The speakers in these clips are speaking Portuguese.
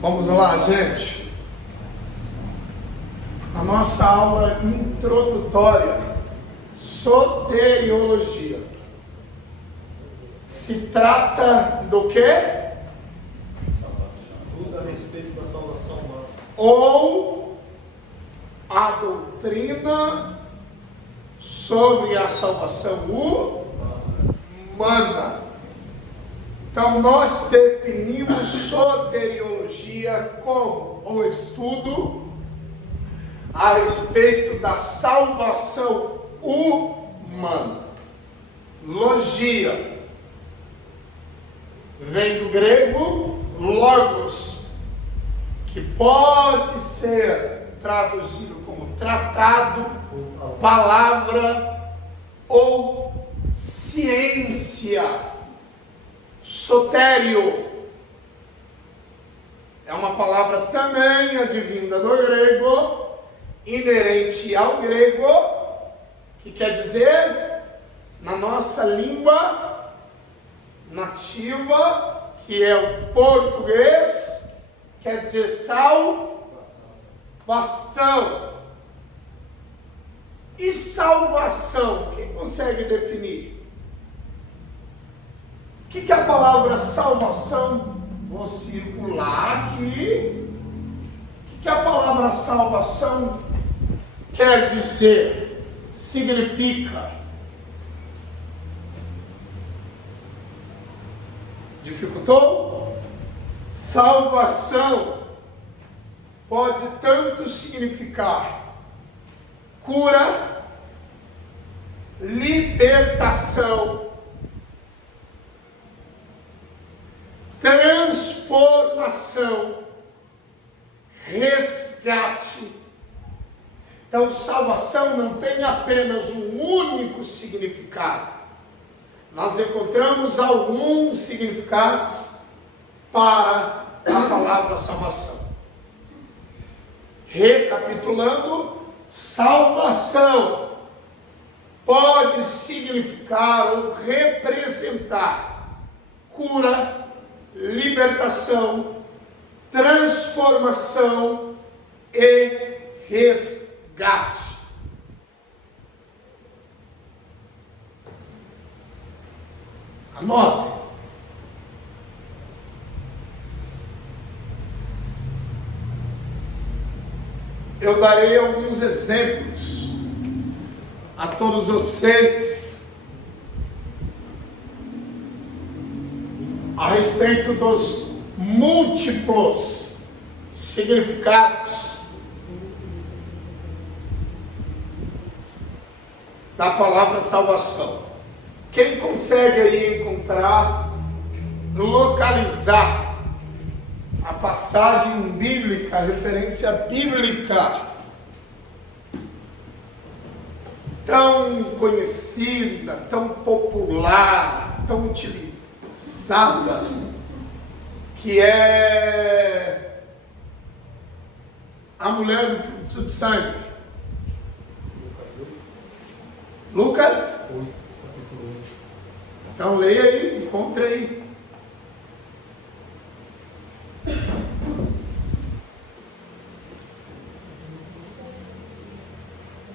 Vamos lá, gente. A nossa aula introdutória, soteriologia. Se trata do quê? Tudo a respeito da salvação humana. Ou a doutrina sobre a salvação humana. Então, nós definimos soteriologia como o estudo a respeito da salvação humana. Logia vem do grego logos, que pode ser traduzido como tratado, palavra ou ciência. Sotério é uma palavra também advinda do grego, inerente ao grego, que quer dizer, na nossa língua nativa, que é o português, quer dizer salvação. E salvação, quem consegue definir? O que a palavra salvação, vou circular aqui, o que a palavra salvação quer dizer, significa? Dificultou? Salvação pode tanto significar cura, libertação, transformação, resgate. Então, salvação não tem apenas um único significado. Nós encontramos alguns significados para a palavra salvação. Recapitulando, salvação pode significar ou representar cura, libertação, transformação e resgate. Anotem. Eu darei alguns exemplos a todos vocês a respeito dos múltiplos significados da palavra salvação. Quem consegue aí encontrar, localizar a passagem bíblica, a referência bíblica tão conhecida, tão popular, tão utilizada, que é a mulher do fluxo de sangue? Lucas? Então leia aí, encontre aí.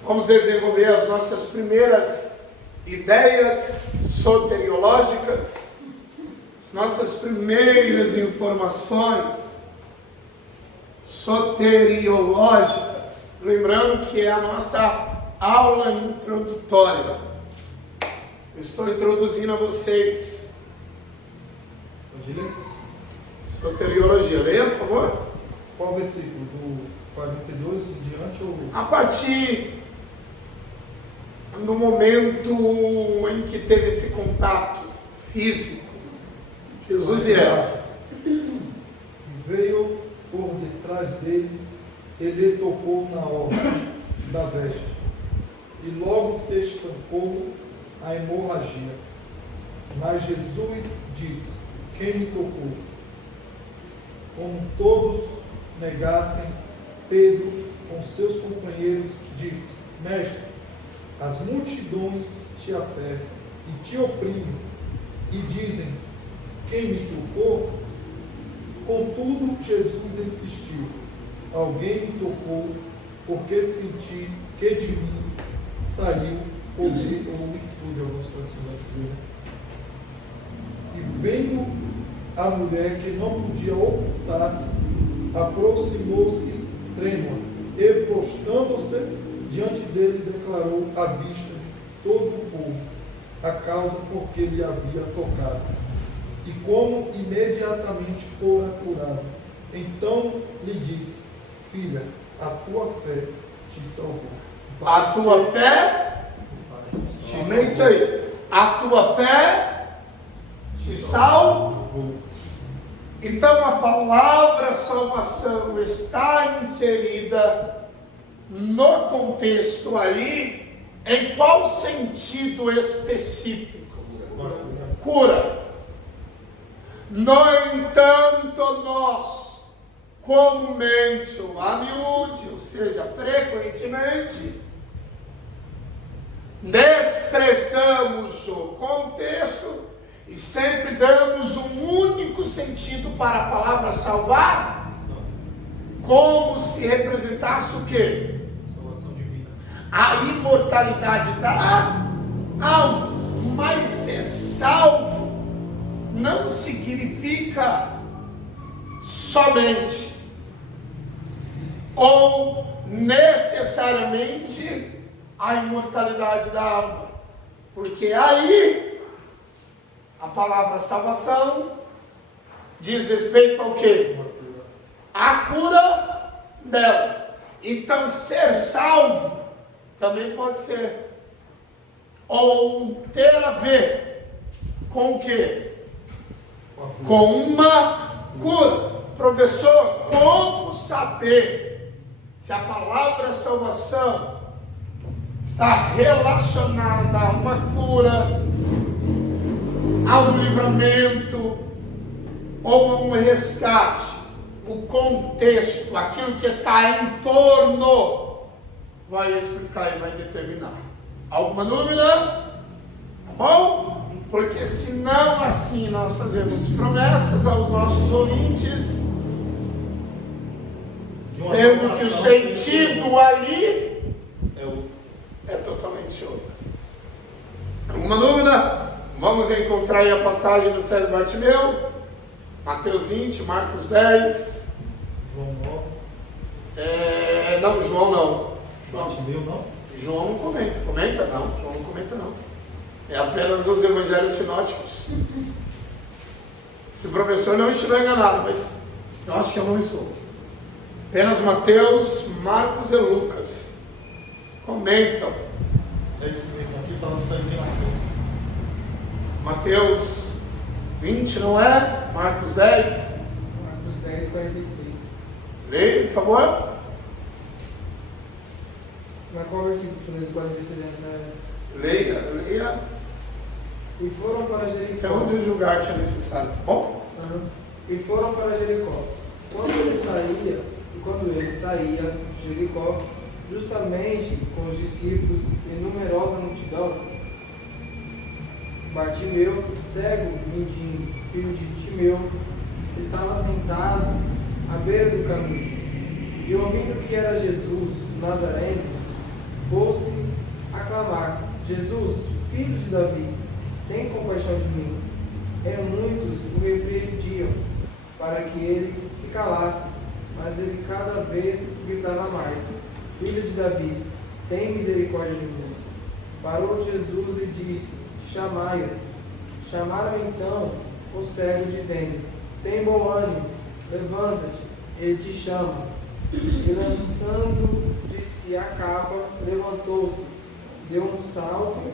Vamos desenvolver as nossas primeiras ideias soteriológicas, as nossas primeiras informações soteriológicas. Lembrando que é a nossa aula introdutória. Eu estou introduzindo a vocês soteriologia. Leia, por favor. Qual versículo? Do 42 em diante ou... A partir no momento em que teve esse contato físico, Jesus e ela. Veio por detrás dele, ele tocou na orla da veste, e logo se estancou a hemorragia. Mas Jesus disse: quem me tocou? Como todos negassem, Pedro, com seus companheiros, disse: Mestre, as multidões te apertam e te oprimem, e dizem: quem me tocou? Contudo, Jesus insistiu. Alguém me tocou, porque senti que de mim saiu poder ou virtude, algumas traduções vão dizer. E vendo a mulher que não podia ocultar-se, aproximou-se trêmula e, postando-se diante dele, declarou à vista de todo o povo a causa por que lhe havia tocado e como imediatamente fora curado. Então lhe disse: filha, a tua fé te salvou. A tua fé, somente aí, a tua fé te salvou. Então a palavra salvação está inserida no contexto aí, em qual sentido específico? Cura. No entanto, nós, comumente, ou a miúde, ou seja, frequentemente, desprezamos o contexto e sempre damos um único sentido para a palavra salvar, como se representasse o quê? Salvação divina. A imortalidade da alma. Mas ser salvo não significa somente ou necessariamente a imortalidade da alma, porque aí a palavra salvação diz respeito ao quê? A cura dela. Então ser salvo também pode ser ou ter a ver com o quê? Com uma cura. Professor, como saber se a palavra salvação está relacionada a uma cura, a um livramento ou a um resgate? O contexto, aquilo que está em torno, vai explicar e vai determinar. Alguma dúvida? Tá bom? Porque senão assim nós fazemos promessas aos nossos ouvintes, sendo que o sentido ali é totalmente outro. Alguma dúvida? Vamos encontrar aí a passagem do cego Bartimeu, Mateus 20, Marcos 10. João 9. Não, João não. Bartimeu não? João não comenta. Comenta? Não, João não comenta não. É apenas os evangelhos sinóticos. Se o professor não estiver enganado, mas eu acho que eu não estou. Apenas Mateus, Marcos e Lucas comentam. É isso mesmo, aqui falando sangue de nascença. Mateus 20, não é? Marcos 10. Marcos 10, 46. Leia, por favor. Mas qual versículo que 46 entra? Leia. E foram para Jericó. Até onde julgar que é necessário, tá bom? E foram para Jericó. Quando ele saía de Jericó, justamente com os discípulos e numerosa multidão, Bartimeu, cego, mendigo, filho de Timeu, estava sentado à beira do caminho. E ouvindo que era Jesus, Nazareno, pôs-se a clamar: Jesus, filho de Davi, tem compaixão de mim. E muitos o repreendiam para que ele se calasse, mas ele cada vez gritava mais: Filho de Davi, tem misericórdia de mim. Parou Jesus e disse: chamai-o. Chamaram então o cego, dizendo: tem bom ânimo, levanta-te, ele te chama. E lançando de si a capa, levantou-se, deu um salto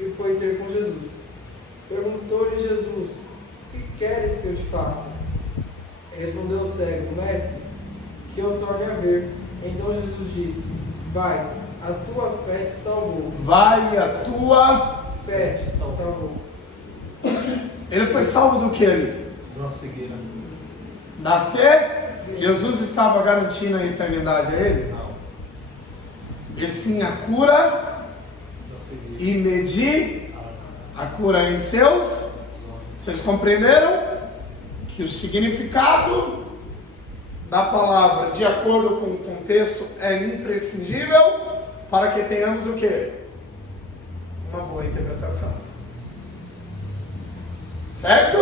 e foi ter com Jesus. Perguntou-lhe Jesus: o que queres que eu te faça? Respondeu o cego: mestre, que eu torne a ver. Então Jesus disse: vai, a tua fé te salvou. Vai, a tua Fé te salvou. Ele foi salvo do que ali? De uma cegueira. Nascer? Jesus estava garantindo a eternidade a ele? Não. E sim a cura Da cegueira. e medir a cura em seus. Vocês compreenderam? que o significado da palavra, de acordo com o contexto, é imprescindível para que tenhamos o quê? Uma boa interpretação. Certo?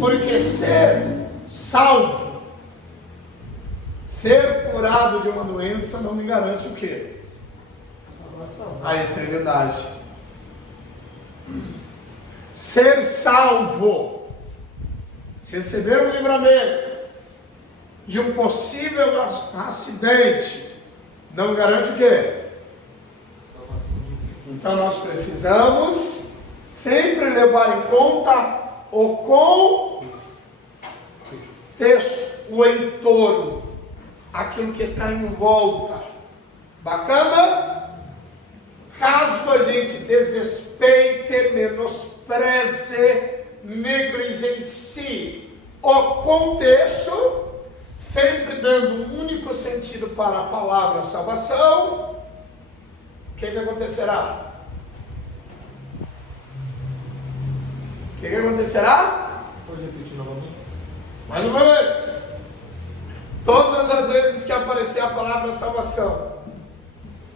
Porque ser salvo, ser curado de uma doença não me garante o quê? Salvação. A eternidade. Ser salvo, receber um livramento de um possível acidente, não garante o quê? Salvação. Então nós precisamos sempre levar em conta o contexto, o entorno, aquilo que está em volta. Bacana? Caso a gente desrespeite, menospreze, negligencie o contexto, sempre dando um único sentido para a palavra salvação, o que acontecerá? O que acontecerá? Pode repetir novamente? Mais uma vez. Todas as vezes que aparecer a palavra salvação,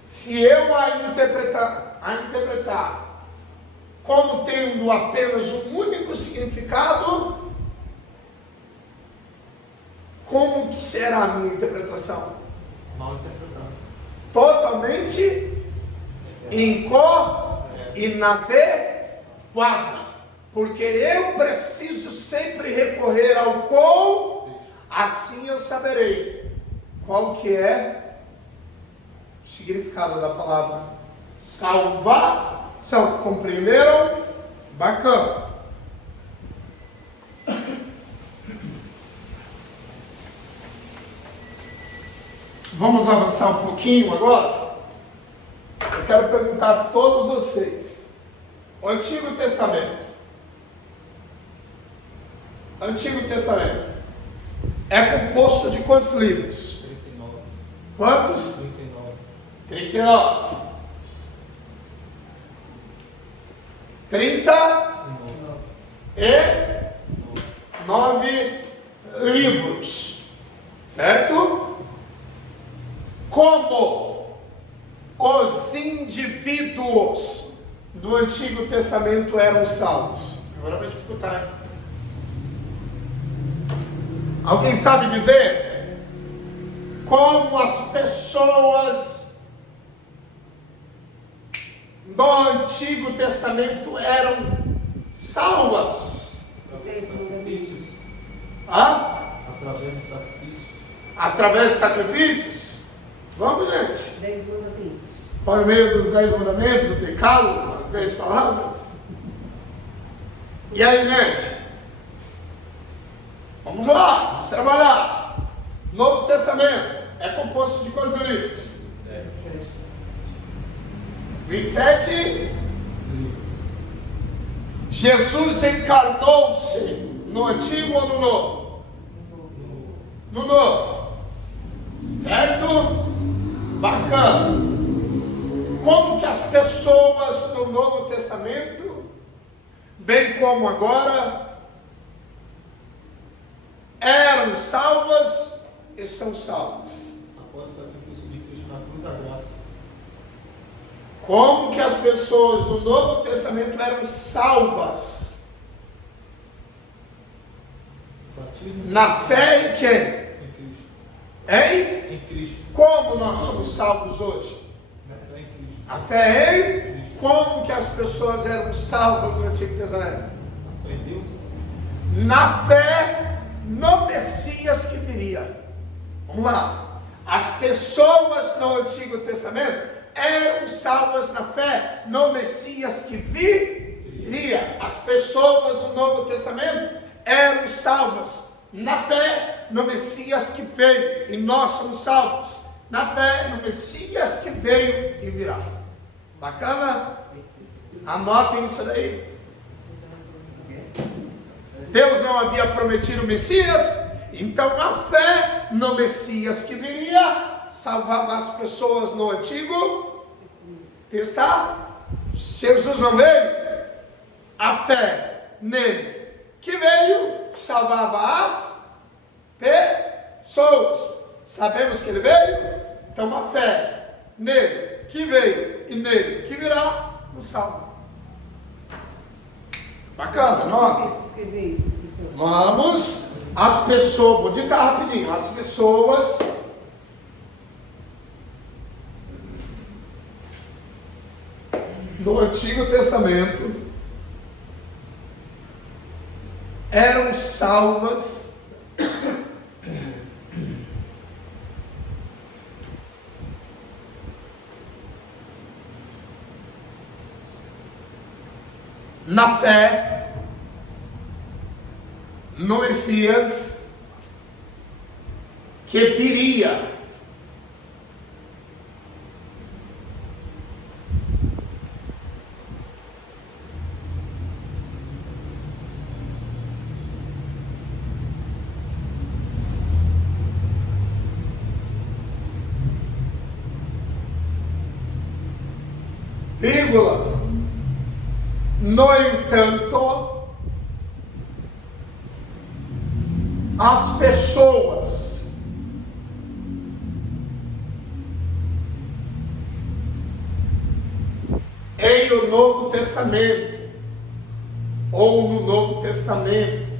se eu a interpretar como tendo apenas um único significado, como que será a minha interpretação? Mal interpretado. Totalmente inadequada. Porque eu preciso sempre recorrer ao qual, assim eu saberei qual que é o significado da palavra salvação. Compreenderam? Bacana. Vamos avançar um pouquinho agora? Eu quero perguntar a todos vocês. O Antigo Testamento é composto de quantos livros? 39. Quantos? 39. 39. 39 livros. Certo? Como os indivíduos do Antigo Testamento eram salvos? Agora vai dificultar. Alguém sabe dizer como as pessoas do Antigo Testamento eram salvas? Através de sacrifícios. Através de sacrifícios? Vamos, gente. 10 mandamentos. Por meio dos 10 mandamentos, o decálogo, as 10 palavras. E aí, gente? Vamos lá, vamos trabalhar. Novo Testamento é composto de quantos livros? 27 Livros. Jesus encarnou-se no Antigo ou no Novo? No Novo. Certo? Bacana. Como que as pessoas do Novo Testamento, bem como agora, eram salvas e são salvas? Após o sacrifício de Cristo na cruz, a graça. Como que as pessoas do Novo Testamento eram salvas? Batismo Na fé em quem? em Cristo. Hein? Em Cristo. Como nós somos salvos hoje? Na fé em Cristo. A fé em? Como que as pessoas eram salvas no Antigo Testamento? Na fé em Deus. Na fé no Messias que viria. Vamos lá. As pessoas no Antigo Testamento eram salvas na fé no Messias que viria. As pessoas do Novo Testamento eram salvas na fé no Messias que veio. E nós somos salvos na fé no Messias que veio e virá. Bacana? Anotem isso daí. Deus não havia prometido o Messias, então a fé no Messias que viria salvava as pessoas no Antigo Testamento. Jesus não veio, a fé nele que veio, salvava as pessoas. Sabemos que ele veio, então uma fé nele que veio e nele que virá, nos salva. Bacana, não? Escrever isso, professor. Vamos, as pessoas, vou ditar rapidinho, as pessoas do Antigo Testamento eram salvas na fé no Messias que viria. Vírgula. No entanto, as pessoas em o Novo Testamento ou no Novo Testamento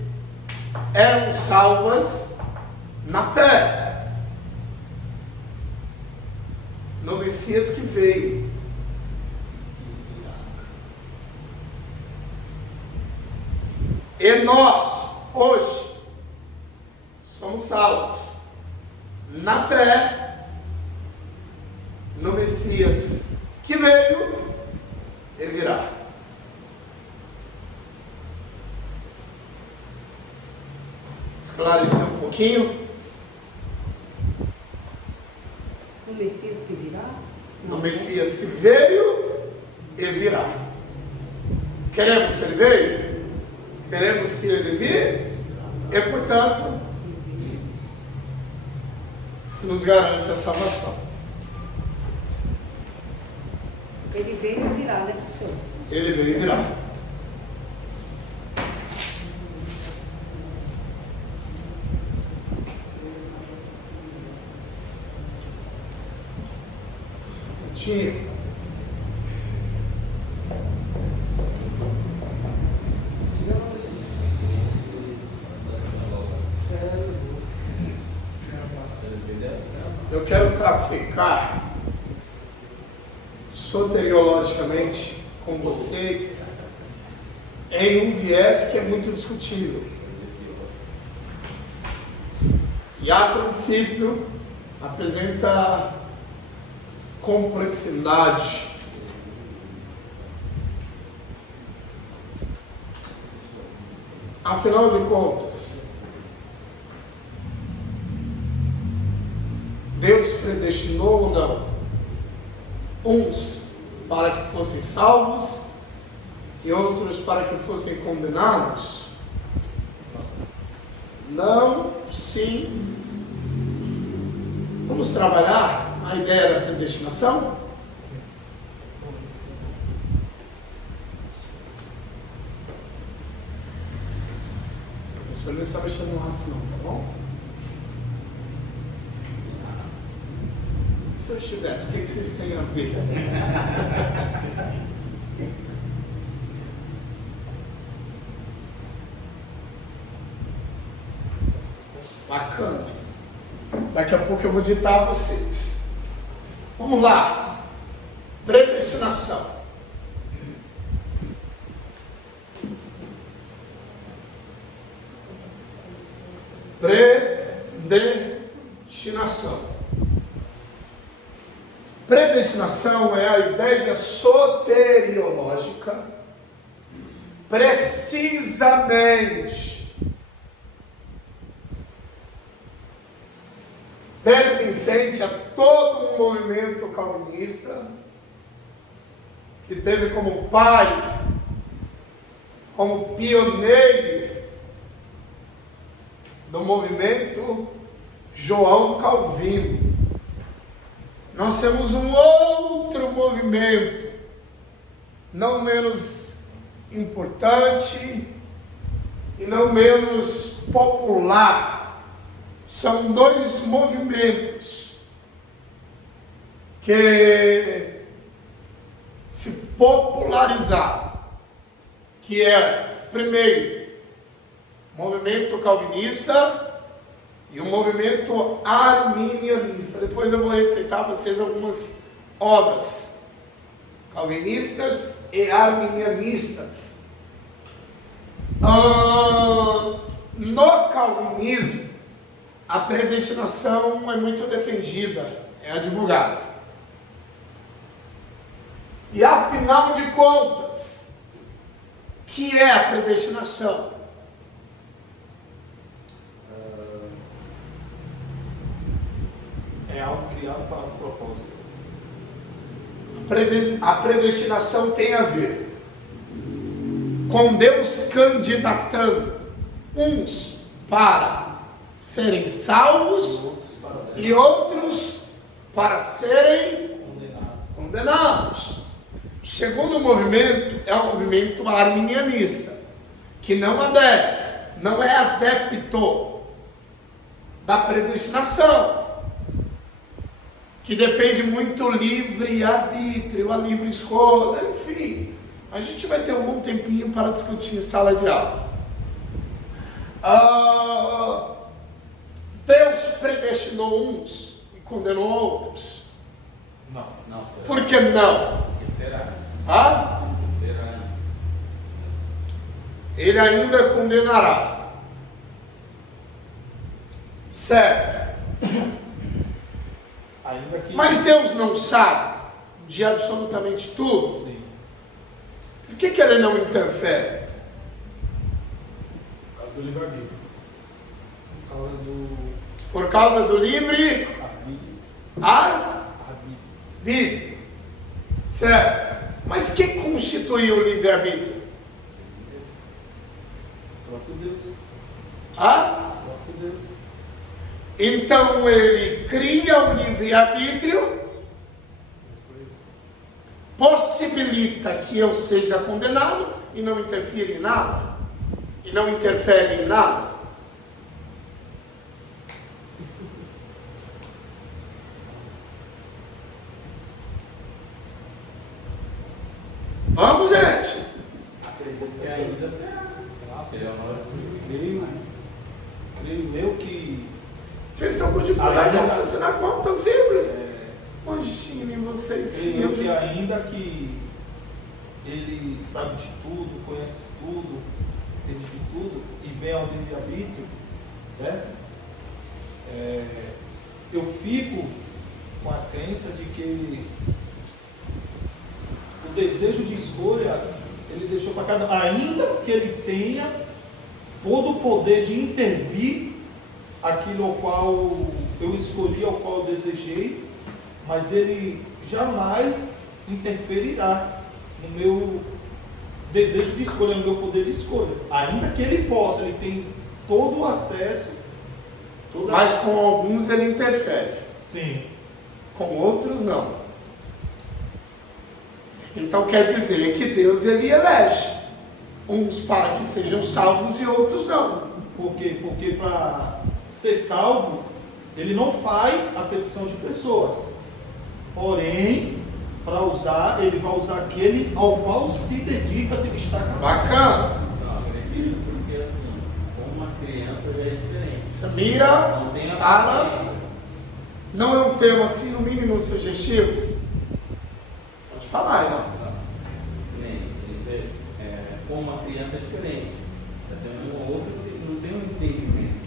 eram salvas na fé no Messias que veio. E nós, hoje, somos salvos na fé no Messias que veio e virá. Esclarecer um pouquinho. O Messias que virá? No Messias que veio e virá. Queremos que ele veio? Queremos que ele vir, e portanto, isso nos garante a salvação. Ele veio e virá, né, professor? Ele veio e virá. Tinha. Eu quero traficar soteriologicamente com vocês em um viés que é muito discutível. E a princípio apresenta complexidade. Afinal de contas, Deus predestinou ou não? Uns para que fossem salvos e outros para que fossem condenados? Não, sim. Vamos trabalhar a ideia da predestinação? O professor não está mexendo no rato não, tá bom? Se eu estivesse, o que vocês têm a ver? Bacana. Daqui a pouco eu vou ditar a vocês. Vamos lá. Predestinação. Predestinação. Predestinação é a ideia soteriológica, precisamente pertencente a todo um movimento calvinista que teve como pai, como pioneiro do movimento João Calvino. Nós temos um outro movimento, não menos importante e não menos popular. São dois movimentos que se popularizaram, que é, primeiro, movimento calvinista e o movimento arminianista. Depois eu vou recitar para vocês algumas obras calvinistas e arminianistas. No calvinismo, a predestinação é muito defendida, é advogada. E afinal de contas, o que é a predestinação? É algo criado para um propósito. A predestinação tem a ver com Deus candidatando uns para serem salvos e outros para serem condenados. O segundo movimento é o movimento arminianista, que não é adepto da predestinação, que defende muito o livre-arbítrio, a livre escolha, enfim. A gente vai ter um bom tempinho para discutir em sala de aula. Deus predestinou uns e condenou outros. Não. Por que não? O que será? Ah? O que será? Ele ainda condenará. Certo. Ainda que... Mas Deus não sabe de absolutamente tudo. Sim. Por que ele não interfere? Por causa do livre-arbítrio. Por causa do livre Arbítrio. arbítrio. Certo. Mas quem constitui o livre-arbítrio? O próprio Deus. Ah? O próprio Deus. Então ele cria o livre-arbítrio, possibilita que eu seja condenado e não interfere em nada, e não interfere em nada. Vamos, gente. Acredito que ainda será. Ele é o nosso juiz. Creio eu que... Vocês estão com dificuldade de raciocinar como tão simples. Imaginem vocês Creio eu simples. que ainda que ele sabe de tudo, conhece tudo, entende de tudo, e vem ao livre-arbítrio, certo? Eu fico com a crença de que o desejo de escolha, ele deixou para cada... Ainda que ele tenha todo o poder de intervir aquilo ao qual eu escolhi, ao qual eu desejei, mas ele jamais interferirá no meu desejo de escolha, no meu poder de escolha. Ainda que ele possa, ele tem todo o acesso. Mas com alguns ele interfere, Sim. com outros não. Então quer dizer que Deus ele elege uns para que sejam salvos e outros não. Por quê? Porque para ser salvo, ele não faz acepção de pessoas. Porém, para usar, ele vai usar aquele ao qual se dedica, se destaca. Bacana. Não, acredito porque assim, como uma criança já é diferente. Samira, Não tem Sara, paciência. não é um termo assim, no mínimo sugestivo? Pode falar, não. Como uma criança é diferente. Já tem um outro que não tem um entendimento.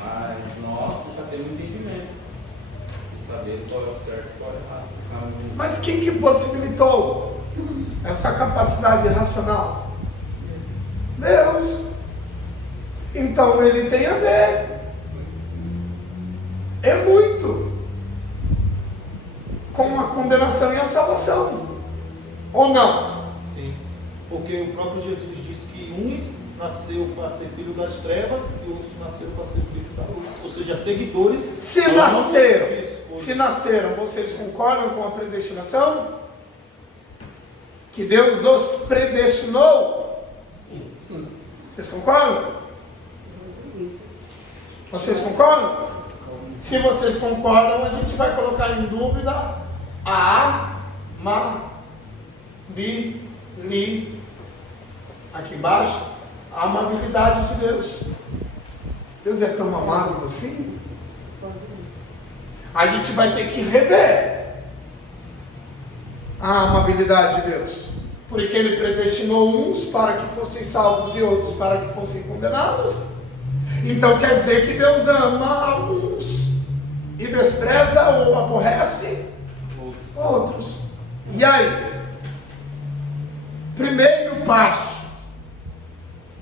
Mas nós já temos um entendimento. De saber qual é o certo e qual é o errado. Mas quem que possibilitou essa capacidade racional? Deus. Então ele tem a ver. É muito com a condenação e a salvação. Ou não? Sim. Porque o próprio Jesus disse que uns nasceu para ser filho das trevas e outros nasceram para ser filho da luz. Ou seja, seguidores. Se nasceram, vocês concordam com a predestinação? Que Deus os predestinou? Sim. Vocês concordam? Vocês concordam? Se vocês concordam, a gente vai colocar em dúvida a aqui embaixo, a amabilidade de Deus. Deus é tão amável assim? A gente vai ter que rever a amabilidade de Deus. Porque Ele predestinou uns para que fossem salvos e outros para que fossem condenados. Então quer dizer que Deus ama uns e despreza ou aborrece outros. E aí? Primeiro passo,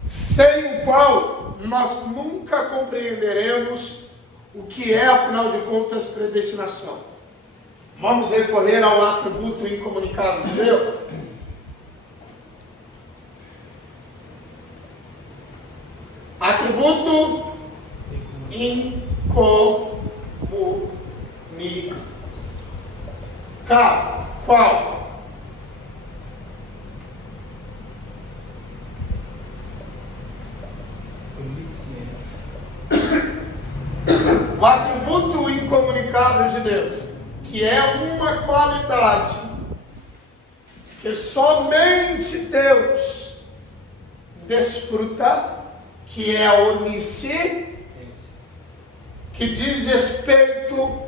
sem o qual nós nunca compreenderemos o que é, afinal de contas, predestinação. Vamos recorrer ao atributo incomunicável de Deus? Atributo incomunicável. Qual? Onisciência. O atributo incomunicável de Deus, que é uma qualidade que somente Deus desfruta, que é a onisciência, que diz respeito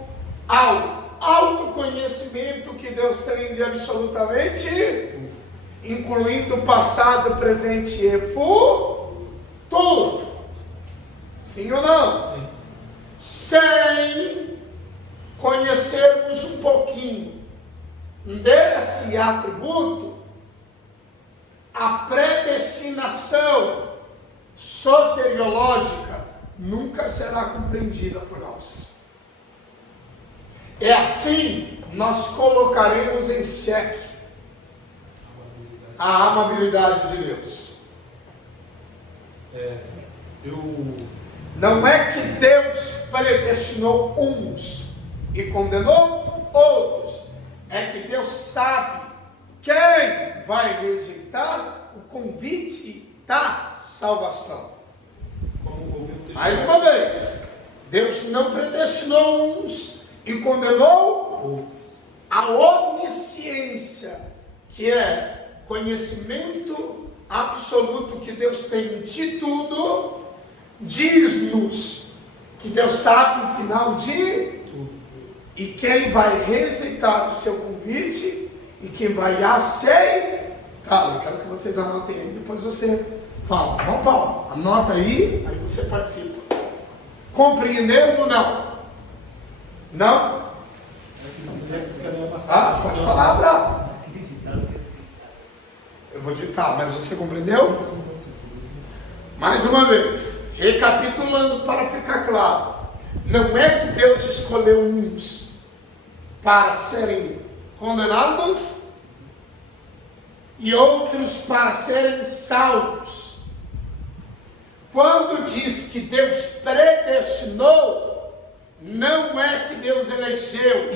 ao autoconhecimento que Deus tem de absolutamente, incluindo passado, presente e futuro. Sim ou não? Sim. Sem conhecermos um pouquinho desse atributo, a predestinação soteriológica nunca será compreendida por nós. É assim, nós colocaremos em xeque a amabilidade de Deus. Não é que Deus predestinou uns e condenou outros. É que Deus sabe quem vai rejeitar o convite da salvação. Mais uma vez, Deus não predestinou uns e condenou a onisciência, que é conhecimento absoluto que Deus tem de tudo, diz-nos que Deus sabe o final de tudo. E quem vai rejeitar o seu convite e quem vai aceitar. Eu quero que vocês anotem aí, depois você fala. Tá bom, Paulo? Anota aí você participa. Compreenderam ou não? Não? Pode falar, Abraão. Eu vou ditar, mas você compreendeu? Mais uma vez, recapitulando para ficar claro. Não é que Deus escolheu uns para serem condenados e outros para serem salvos. Quando diz que Deus predestinou, não é que Deus elegeu.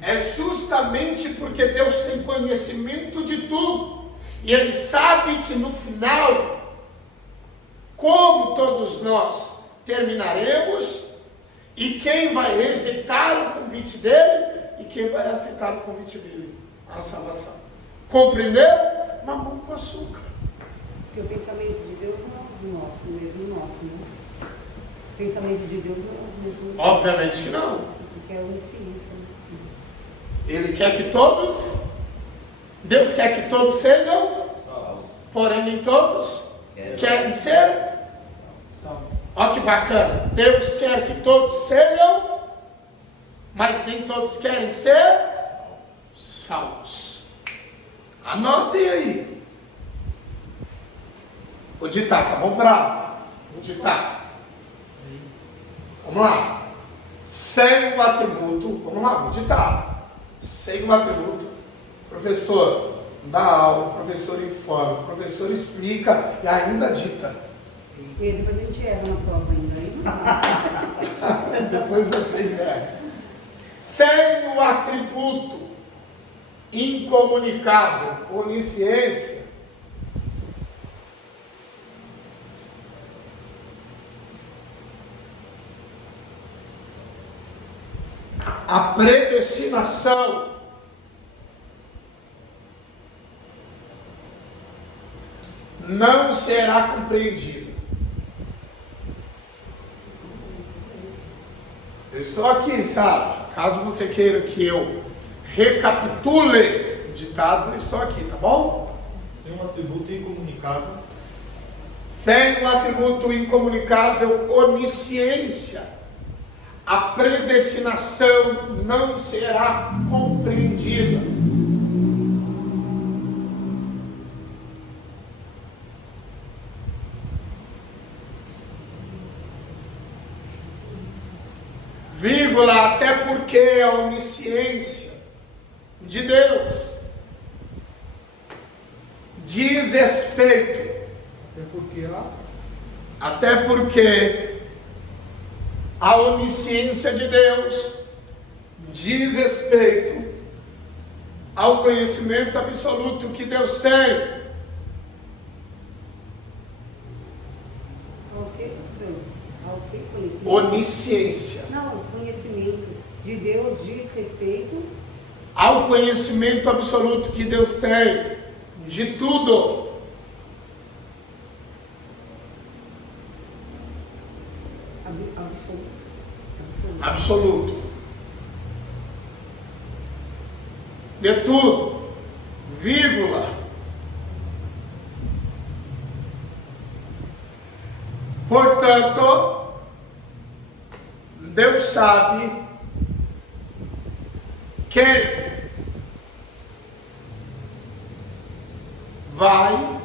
É justamente porque Deus tem conhecimento de tudo. E Ele sabe que no final, como todos nós terminaremos, e quem vai rejeitar o convite dele, e quem vai aceitar o convite dele, a salvação. Compreenderam? Mamão com açúcar. Porque o pensamento de Deus não é o nosso, mesmo nosso, né? O pensamento de Deus não é o mesmo. Obviamente que não. Porque é onisciência, né? Ele quer que todos, Deus quer que todos sejam, porém nem todos querem ser. Olha que bacana. Deus quer que todos sejam, mas nem todos querem ser salvos. Anotem aí. Vou ditar, tá bom, bravo? Vou ditar. Vamos lá. Sem o atributo, vamos lá, vou ditar. Sem o atributo, professor dá aula, professor informa, professor explica e ainda dita. E depois a gente erra na prova ainda, hein? Depois vocês erram. Sem o atributo incomunicável, onisciência, a predestinação não será compreendida. Eu estou aqui, sabe? Caso você queira que eu recapitule o ditado, eu estou aqui, tá bom? Sem um atributo incomunicável. Sem um atributo incomunicável, onisciência, a predestinação não será compreendida. Vírgula, até porque a onisciência de Deus diz respeito. Até porque a onisciência de Deus diz respeito ao conhecimento absoluto que Deus tem. Ao que, professor? Ao que conhecimento? Onisciência. Não, conhecimento de Deus diz respeito Ao conhecimento absoluto que Deus tem de tudo. absoluto. Absoluto. De tudo. Vírgula. Portanto, Deus sabe que vai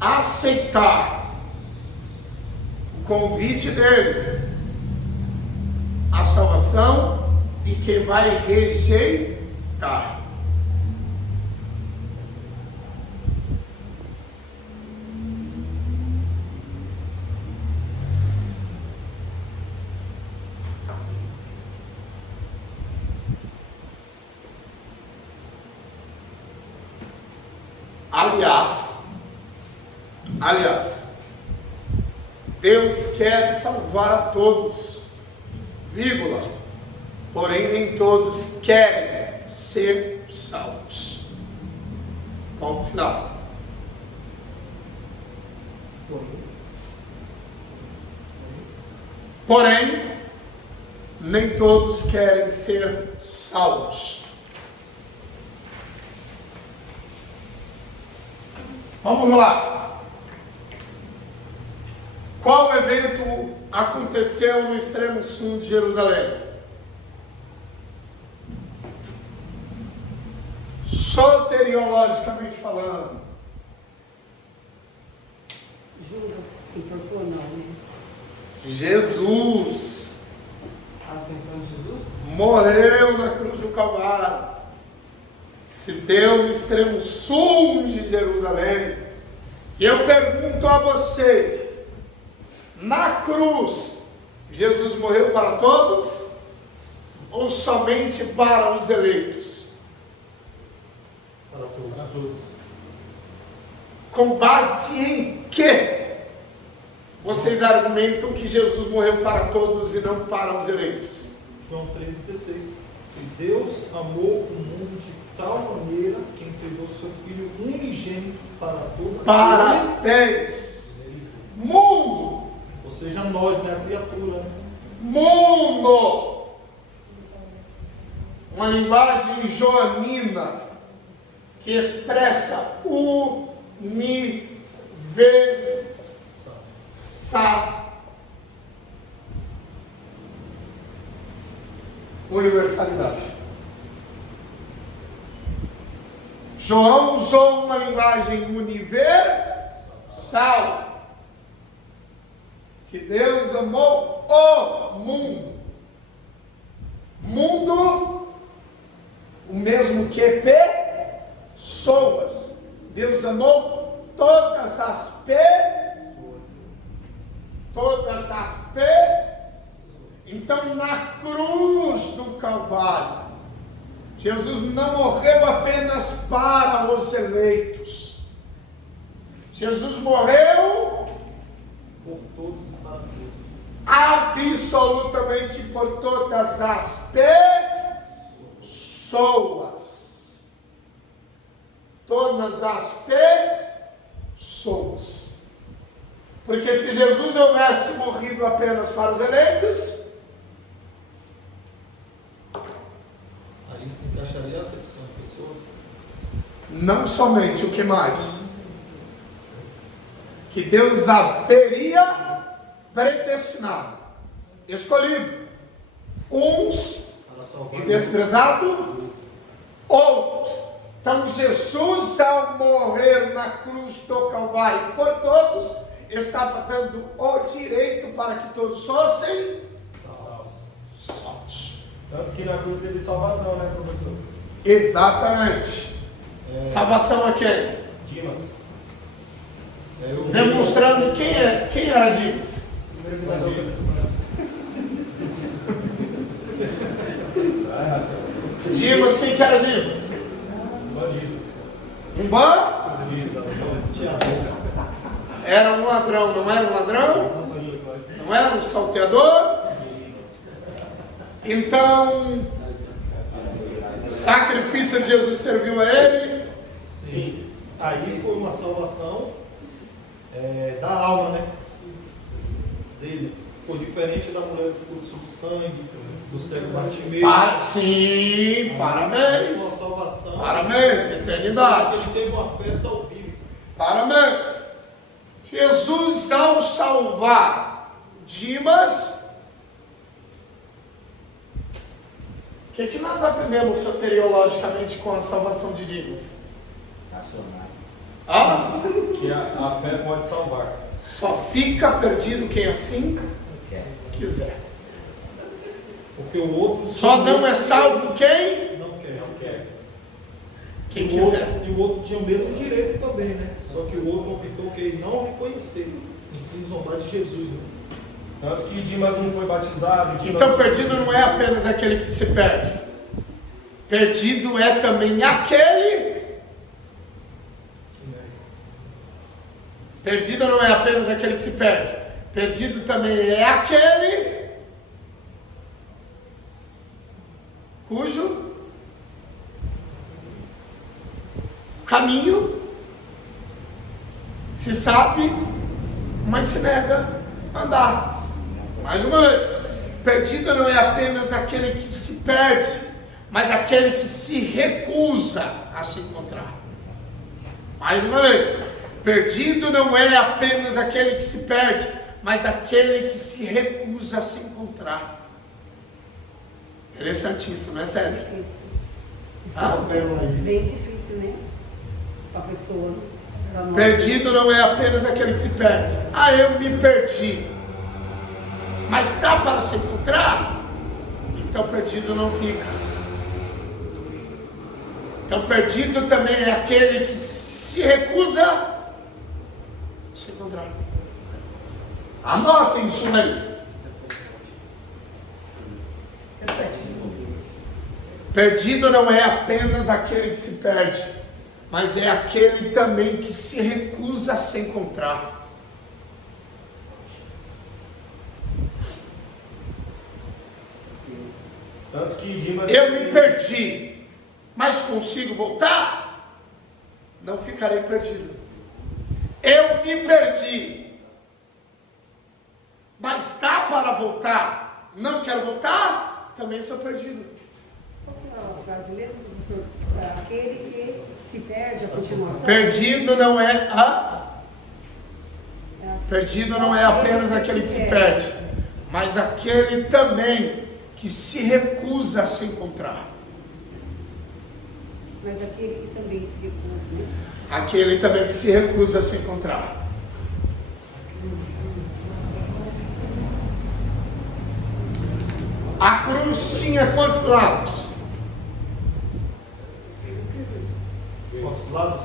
aceitar o convite dele, a salvação, e quem vai rejeitar. Aliás, Deus quer salvar a todos, vírgula, porém nem todos querem ser salvos. Ponto final. Porém, nem todos querem ser salvos. Vamos lá. Qual evento aconteceu no extremo sul de Jerusalém? Soteriologicamente falando. Judas se enforcou, não, né? Jesus A ascensão de Jesus? morreu na cruz do Calvário. Se deu no extremo sul de Jerusalém. E eu pergunto a vocês, na cruz, Jesus morreu para todos ou somente para os eleitos? Para todos. Com base em que vocês argumentam que Jesus morreu para todos e não para os eleitos? João 3,16. E Deus amou o mundo de tal maneira que entregou seu Filho unigênito para toda Parabéns! Mundo! Ou seja, nós, né? A criatura. Né? Mundo! Uma linguagem joanina que expressa universalidade. João usou uma linguagem universal. Que Deus amou o mundo. Mundo, o mesmo que pessoas. Deus amou todas as pessoas. Então, na cruz do Calvário, Jesus não morreu apenas para os eleitos. Jesus morreu Por todos e para todos. absolutamente por todas as pessoas. Todas as pessoas. Porque se Jesus houvesse morrido apenas para os eleitos, Aí se encaixaria a acepção de pessoas. não somente, o que mais? Que Deus haveria predestinado, escolhido, uns Para salvar e desprezado outros. Então Jesus, ao morrer na cruz do Calvário por todos, estava dando o direito para que todos fossem salvos. Tanto que na cruz teve salvação, né, professor? Exatamente. Salvação a quem? Dimas. Demonstrando quem era Dimas. Primeiro vingador da história. Vai, Raciel. Dimas, quem que era Dimas? Bandido. Um bandido. Bandido, das coisas. Era um ladrão, não era um ladrão? Não era um salteador? Então, o sacrifício de Jesus serviu a ele? Sim. Aí foi uma salvação da alma, né? Dele. Foi diferente da mulher do fluxo de sangue, do cego Bartimeu. Sim, Foi parabéns. uma salvação. Parabéns, eternidade. Ele teve uma fé salvífica. Parabéns. Jesus, ao salvar Dimas, o que nós aprendemos soteriologicamente com a salvação de Dimas? Ah, Que a fé pode salvar. só fica perdido quem assim quiser. Porque o outro. Só não é salvo quem? Não quer. Não quer. Quem E o outro- quiser. E o outro tinha o mesmo direito também, né? Só que o outro optou que ele não reconheceu. E se zombar de Jesus. Né? Tanto que Dimas não foi batizado. Dimas Então perdido não é apenas aquele que se perde. Perdido é também aquele. Perdido não é apenas aquele que se perde. Perdido também é aquele cujo caminho se sabe, mas se nega a andar. Mais uma vez, perdido não é apenas aquele que se perde, mas aquele que se recusa a se encontrar. Mais uma vez, perdido não é apenas aquele que se perde, mas aquele que se recusa a se encontrar. Interessantíssimo, não é sério? Difícil. Ah, Bem difícil, né? Para a pessoa. Pra nós. perdido não é apenas aquele que se perde. Ah, eu me perdi. Mas dá para se encontrar? Então perdido não fica. Então perdido também é aquele que se recusa a se encontrar. Anotem isso aí. Perdido não é apenas aquele que se perde, mas é aquele também que se recusa a se encontrar. Tanto que Dimas. Eu me perdi, mas consigo voltar? Não ficarei perdido. Eu me perdi, mas dá para voltar? Não quero voltar? Também sou perdido. Qual que é a frase mesmo, professor? Para aquele que se perde a continuação. Perdido não é É assim. perdido não é apenas aquele que se perde, mas aquele também que se recusa a se encontrar. Mas aquele que também se recusa, né? Aquele também que se recusa a se encontrar. A cruz tinha quantos lados? Quantos lados?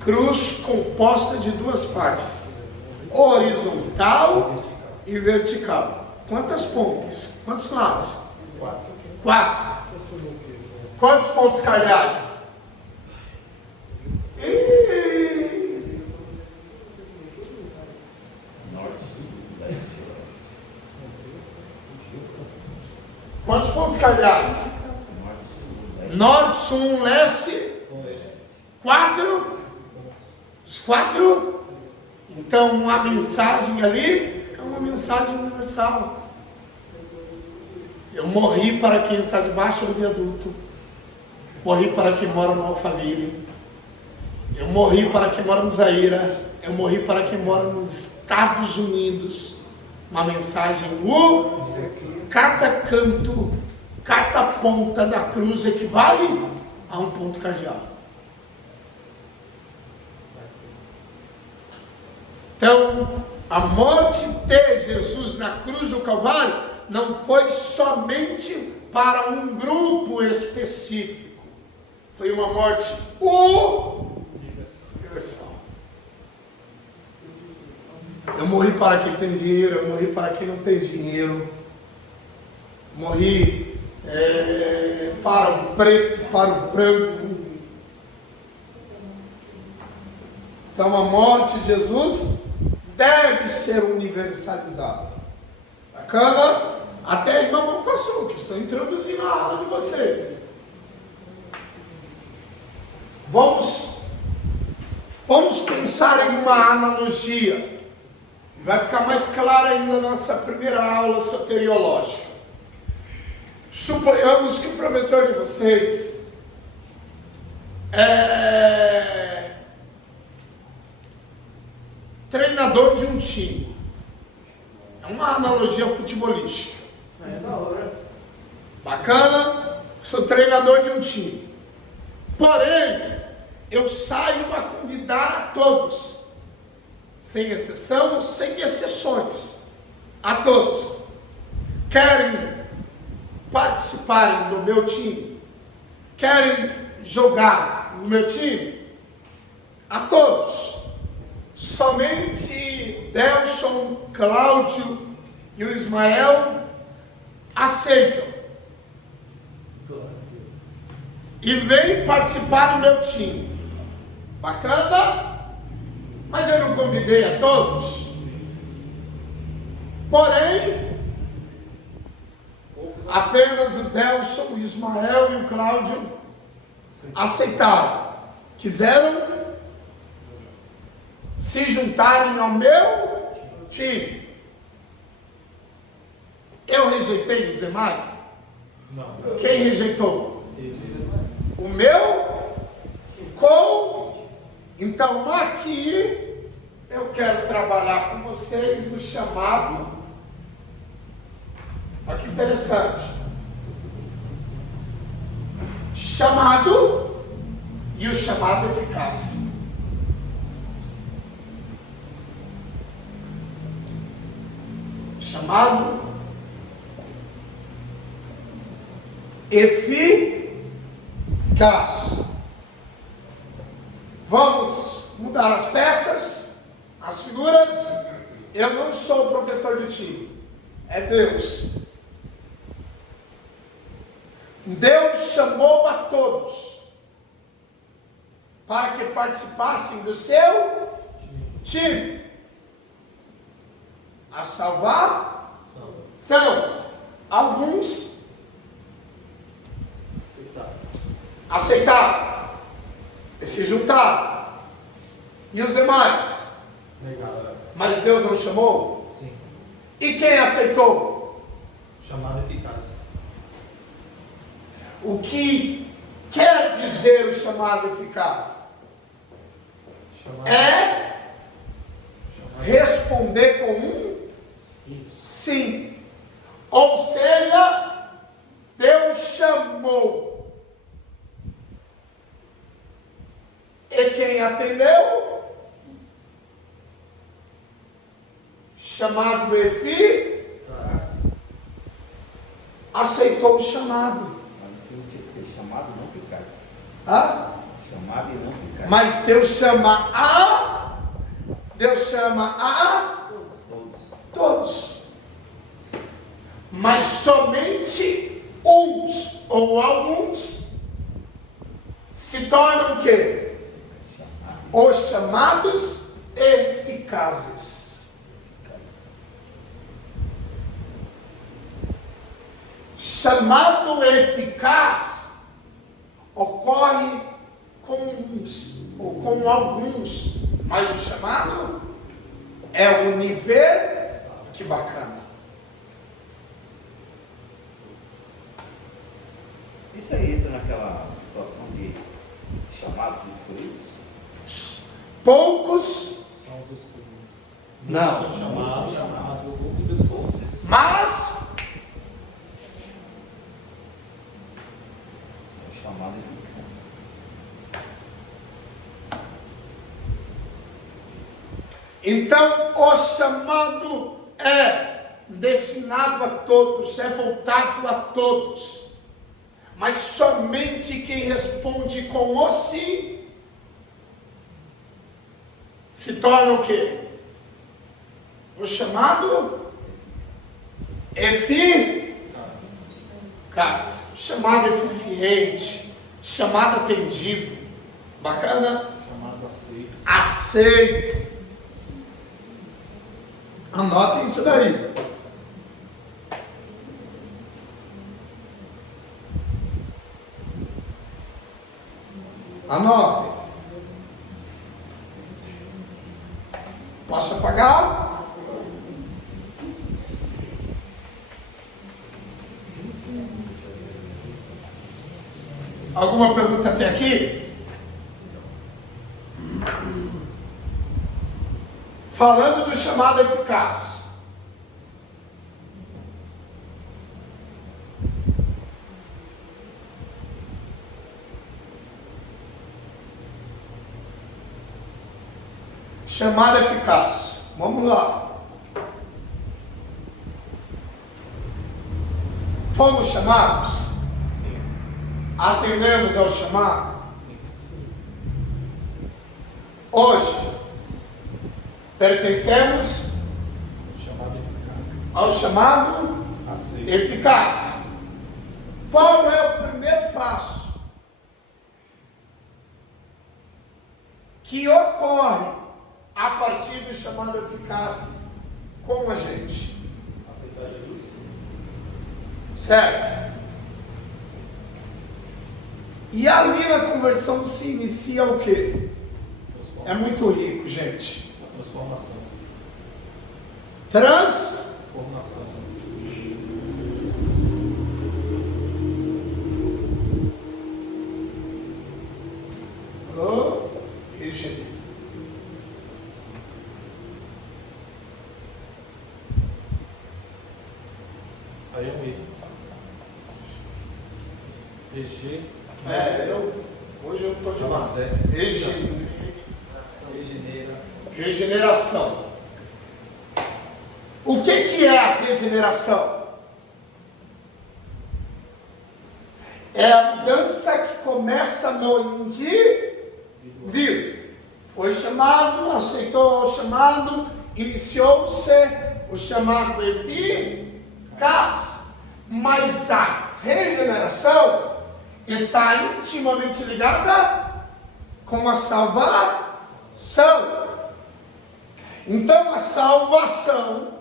Cruz composta de duas partes, horizontal e vertical. Quantas pontas? Quantos lados? 4. Quantos pontos cardeais? Quantos pontos cardeais? Norte, sul, leste. 4. Os 4. Então, a mensagem ali é uma mensagem universal. Eu morri para quem está debaixo do viaduto. Morri para quem mora no Alphaville. Eu morri para quem mora no Zaira. Eu morri para quem mora nos Estados Unidos. Uma mensagem. Cada canto, cada ponta da cruz equivale a um ponto cardeal. Então, a morte de Jesus na cruz do Calvário não foi somente para um grupo específico. Foi uma morte universal. Eu morri para quem tem dinheiro, eu morri para quem não tem dinheiro. Morri para o preto, para o branco. Então a morte de Jesus deve ser universalizada. Bacana? Até aí, irmão Passu, que estou introduzindo a aula de vocês. Vamos pensar em uma analogia. Vai ficar mais claro ainda na nossa primeira aula soteriológica. Suponhamos que o professor de vocês é treinador de um time. É uma analogia futebolística. É da hora. Bacana? Sou treinador de um time. Porém, eu saio a convidar a todos, sem exceção, sem exceções, a todos. Querem participarem do meu time? Querem jogar no meu time? A todos. Somente Delson, Cláudio e o Ismael aceitam. E vem participar do meu time. Bacana? Mas eu não convidei a todos. Porém, apenas o Delson, o Ismael e o Cláudio aceitaram. Quiseram se juntarem ao meu time. Eu rejeitei os demais? Não. Quem rejeitou? O meu? Então aqui eu quero trabalhar com vocês no chamado. Olha que interessante. Chamado e o chamado eficaz. Chamado eficaz. Vamos mudar as peças, as figuras. Eu não sou o professor de time, é Deus. Deus chamou a todos para que participassem do seu time. A salvação. Alguns aceitaram e se juntaram. E os demais? Legal. Mas Deus não chamou? Sim. E quem aceitou? Chamada eficaz. O que quer dizer o chamado eficaz? É responder com um sim. Ou seja, Deus chamou. E quem atendeu? Chamado eficaz. Aceitou o chamado. Mas isso não tinha que ser chamado não eficaz. Chamado e não eficaz. Mas Deus chama a todos. Mas somente uns ou alguns se tornam o quê? Os chamados eficazes. chamado eficaz ocorre com uns ou com alguns, mas o chamado é universal. Que bacana. Isso aí entra naquela situação de chamados escolhidos? Poucos, São os escolhidos. não, São chamados poucos escolhidos. mas É o chamado eficaz. então o chamado é destinado a todos, é voltado a todos, mas somente quem responde com o sim se torna o quê? O chamado eficaz, chamado eficiente, chamado atendido, bacana? Chamado aceito. Aceito. Anotem isso daí. Anotem. Posso apagar? Alguma pergunta até aqui? Falando do chamado eficaz. Chamado eficaz. Vamos lá. Fomos chamados? Sim. Atendemos ao chamado? Sim. Hoje, pertencemos O chamado eficaz. ao chamado Aceito. eficaz. Qual é o primeiro passo que ocorre a partir do chamado eficaz com a gente? Aceitar Jesus. Certo? E ali na conversão se inicia o quê? É muito rico, gente. A transformação. Transformação. Oh, isso. Aí é um erro. Hoje eu estou Tava demais. certo. Regeneração. Regeneração. Regeneração. O que é a regeneração? É a mudança que começa no indivíduo. Foi chamado, aceitou o chamado, iniciou-se o chamado eficaz. Mas a regeneração está intimamente ligada com a salvação. Então a salvação,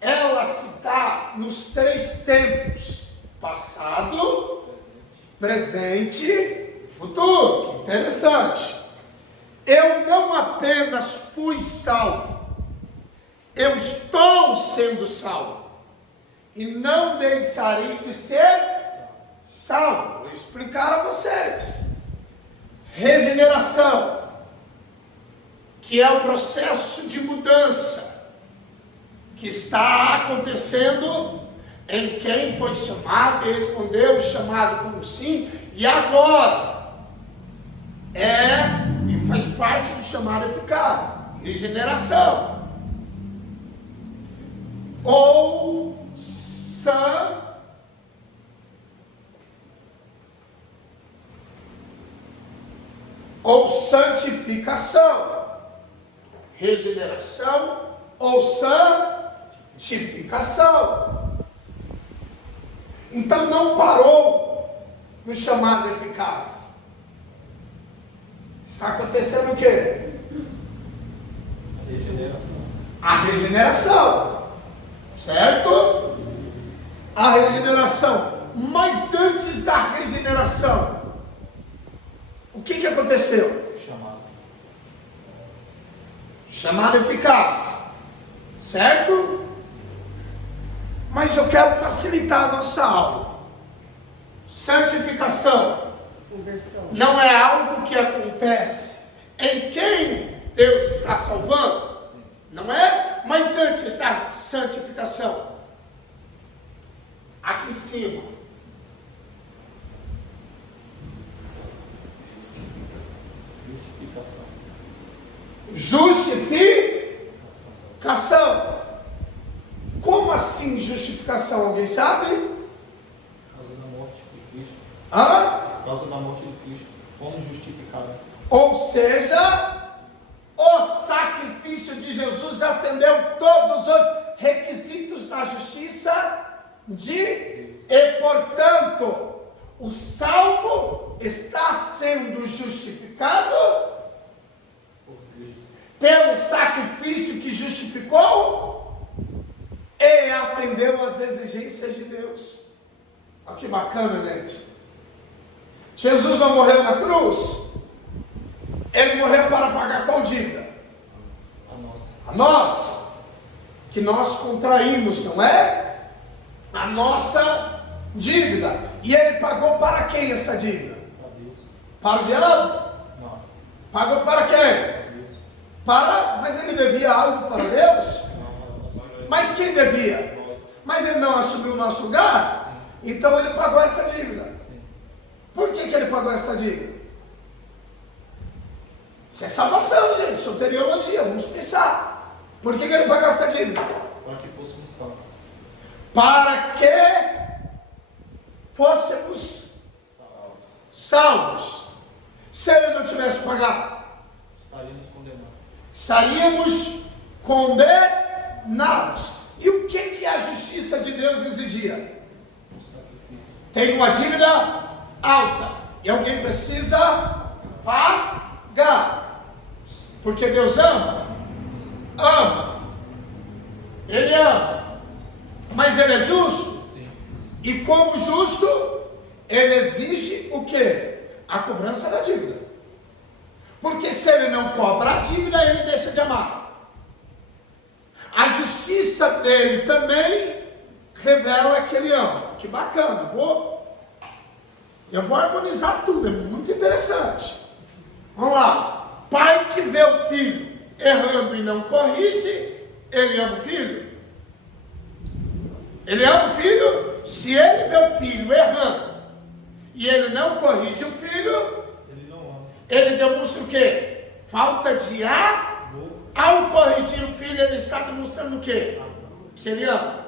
ela se dá nos três tempos: passado, presente e futuro. Que interessante. Eu não apenas fui salvo, eu estou sendo salvo. E não deixarei de ser salvo. Vou explicar a vocês. Regeneração, que é o processo de mudança que está acontecendo em quem foi chamado e respondeu o chamado como sim, e agora e faz parte do chamado eficaz. Regeneração. Ou santificação. Regeneração ou santificação. Então não parou no chamado eficaz. Está acontecendo o quê? A regeneração. A regeneração. Certo? A regeneração Mas antes da regeneração, o que aconteceu? Chamado. Chamado eficaz, certo? Mas eu quero facilitar a nossa aula. Santificação Conversão. não é algo que acontece em quem Deus está salvando, não é? Mas antes da santificação, aqui em cima, Justificação. justificação. Como assim justificação? Alguém sabe? Por causa da morte de Cristo. Hã? Por causa da morte de Cristo. Fomos justificados. Ou seja, o sacrifício de Jesus atendeu todos os requisitos da justiça e, portanto, o salvo está sendo justificado Por Cristo. pelo sacrifício que justificou e atendeu às exigências de Deus. Olha que bacana, gente. Jesus não morreu na cruz. Ele morreu para pagar qual dívida? A nossa. A nossa, que nós contraímos, não é? A nossa dívida. E ele pagou para quem essa dívida? Para Deus. Para o diabo? Não. Pagou para quem? Para Deus. Mas ele devia algo para Deus? Não, Mas quem devia? nós. Mas ele não assumiu o nosso lugar? Então ele pagou essa dívida. Sim. Por que ele pagou essa dívida? Isso é salvação, gente, soteriologia, vamos pensar. Por que ele pagou essa dívida? Para que fôssemos salvos. Para que fôssemos salvos. Se ele não tivesse pagado, Estaríamos condenados. estaríamos condenados. E o que a justiça de Deus exigia? Um sacrifício. Tem uma dívida alta e alguém precisa pagar. Porque Deus ama? Ama. Ele ama. Mas ele é justo? Sim. E como justo, ele exige o quê? A cobrança da dívida. Porque se ele não cobra a dívida, ele deixa de amar. A justiça dele também revela que ele ama. Que bacana, eu vou harmonizar tudo, é muito interessante. Vamos lá. Pai que vê o filho errando e não corrige, ele ama o filho? Ele ama o filho? Se ele vê o filho errando e ele não corrige o filho, Ele não ama. ele demonstra o quê? Falta de amor. Ao corrigir o filho, ele está demonstrando o quê? Que ele ama.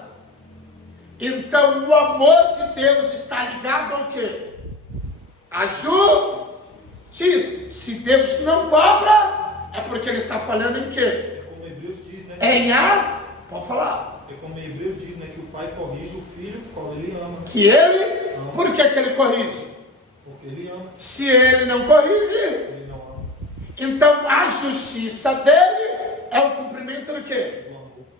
Então o amor de Deus está ligado ao quê? A justiça. Se Deus não cobra, é porque ele está falando em quê? É como Hebreus diz, né? Em pode falar. É como Hebreus diz, né? Que o pai corrige o filho, qual ele ama. Que ele, por que ele corrige? Porque ele ama. Se ele não corrige, Ele não ama. então a justiça dele é o cumprimento do quê?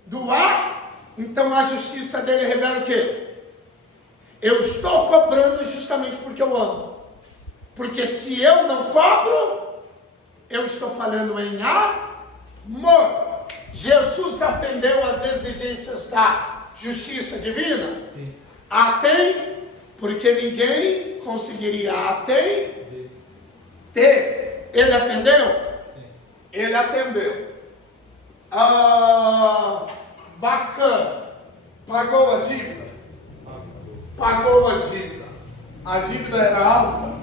Do amor. Do A. Então a justiça dele revela o quê? Eu estou cobrando justamente porque eu amo. Porque se eu não cobro, eu estou falando em amor. Jesus atendeu às exigências da justiça divina? Sim. Atende, porque ninguém conseguiria atender. Ele atendeu? Sim. Ele atendeu. Bacana. Pagou a dívida? Pagou a dívida. A dívida era alta?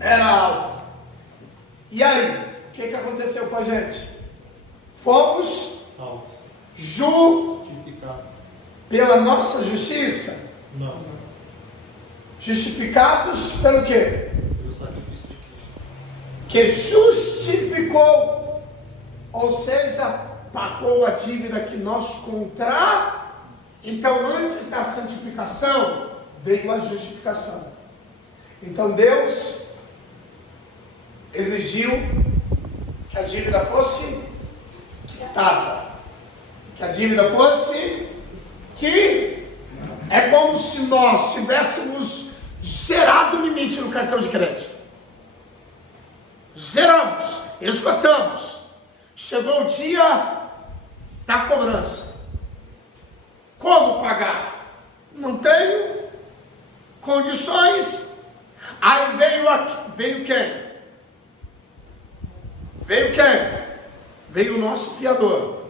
Era alta. E aí? O que aconteceu com a gente? Fomos Salvos. justificados pela nossa justiça? Não. Justificados pelo quê? Pelo sacrifício de Cristo. Que justificou, ou seja, pagou a dívida que nós contraímos. Então, antes da santificação, veio a justificação. Então, Deus exigiu que a dívida fosse quitada, que a dívida fosse quitada. É como se nós tivéssemos zerado o limite no cartão de crédito. Zeramos, esgotamos. Chegou o dia da cobrança. Como pagar? Não tenho condições. Aí veio quem? Veio quem? Veio o nosso fiador.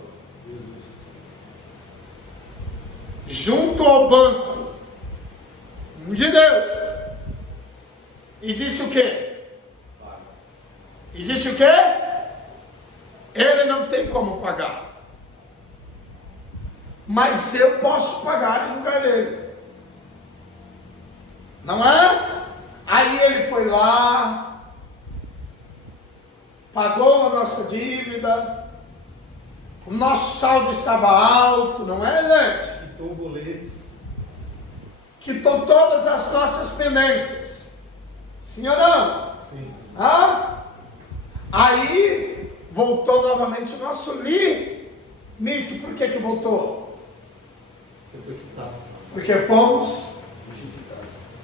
Junto ao banco de Deus. E disse o quê? E disse o quê? Ele não tem como pagar. Mas eu posso pagar em lugar dele. Não é? Aí ele foi lá, pagou a nossa dívida, o nosso saldo estava alto, não é, gente? Quitou o boleto. Quitou todas as nossas pendências. Sim ou não? Sim. Aí voltou novamente o nosso limite. Por que voltou? Foi quitado. Porque fomos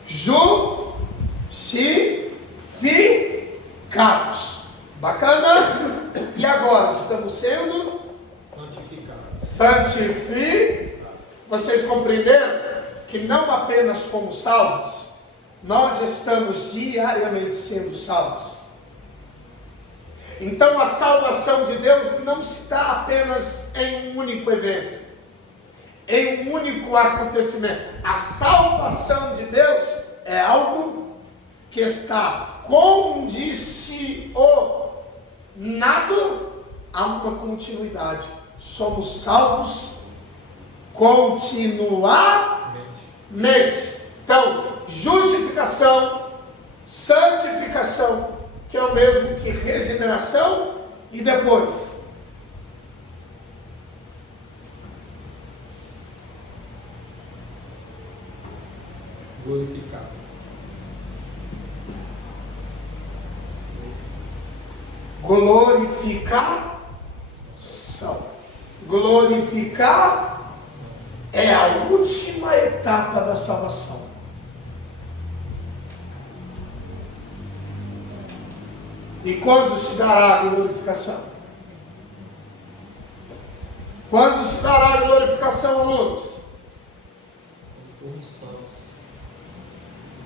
justificados. Bacana? E agora estamos sendo santificados. Vocês compreenderam que não apenas fomos salvos, nós estamos diariamente sendo salvos. Então a salvação de Deus não se dá apenas em um único evento, em um único acontecimento. A salvação de Deus é algo que está condicionado a uma continuidade. Somos salvos continuamente. Então, justificação, santificação, que é o mesmo que regeneração, e depois glorificado. glorificação. Glorificar é a última etapa da salvação. E quando se dará a glorificação? Quando se dará a glorificação, alunos? Fomos salvos.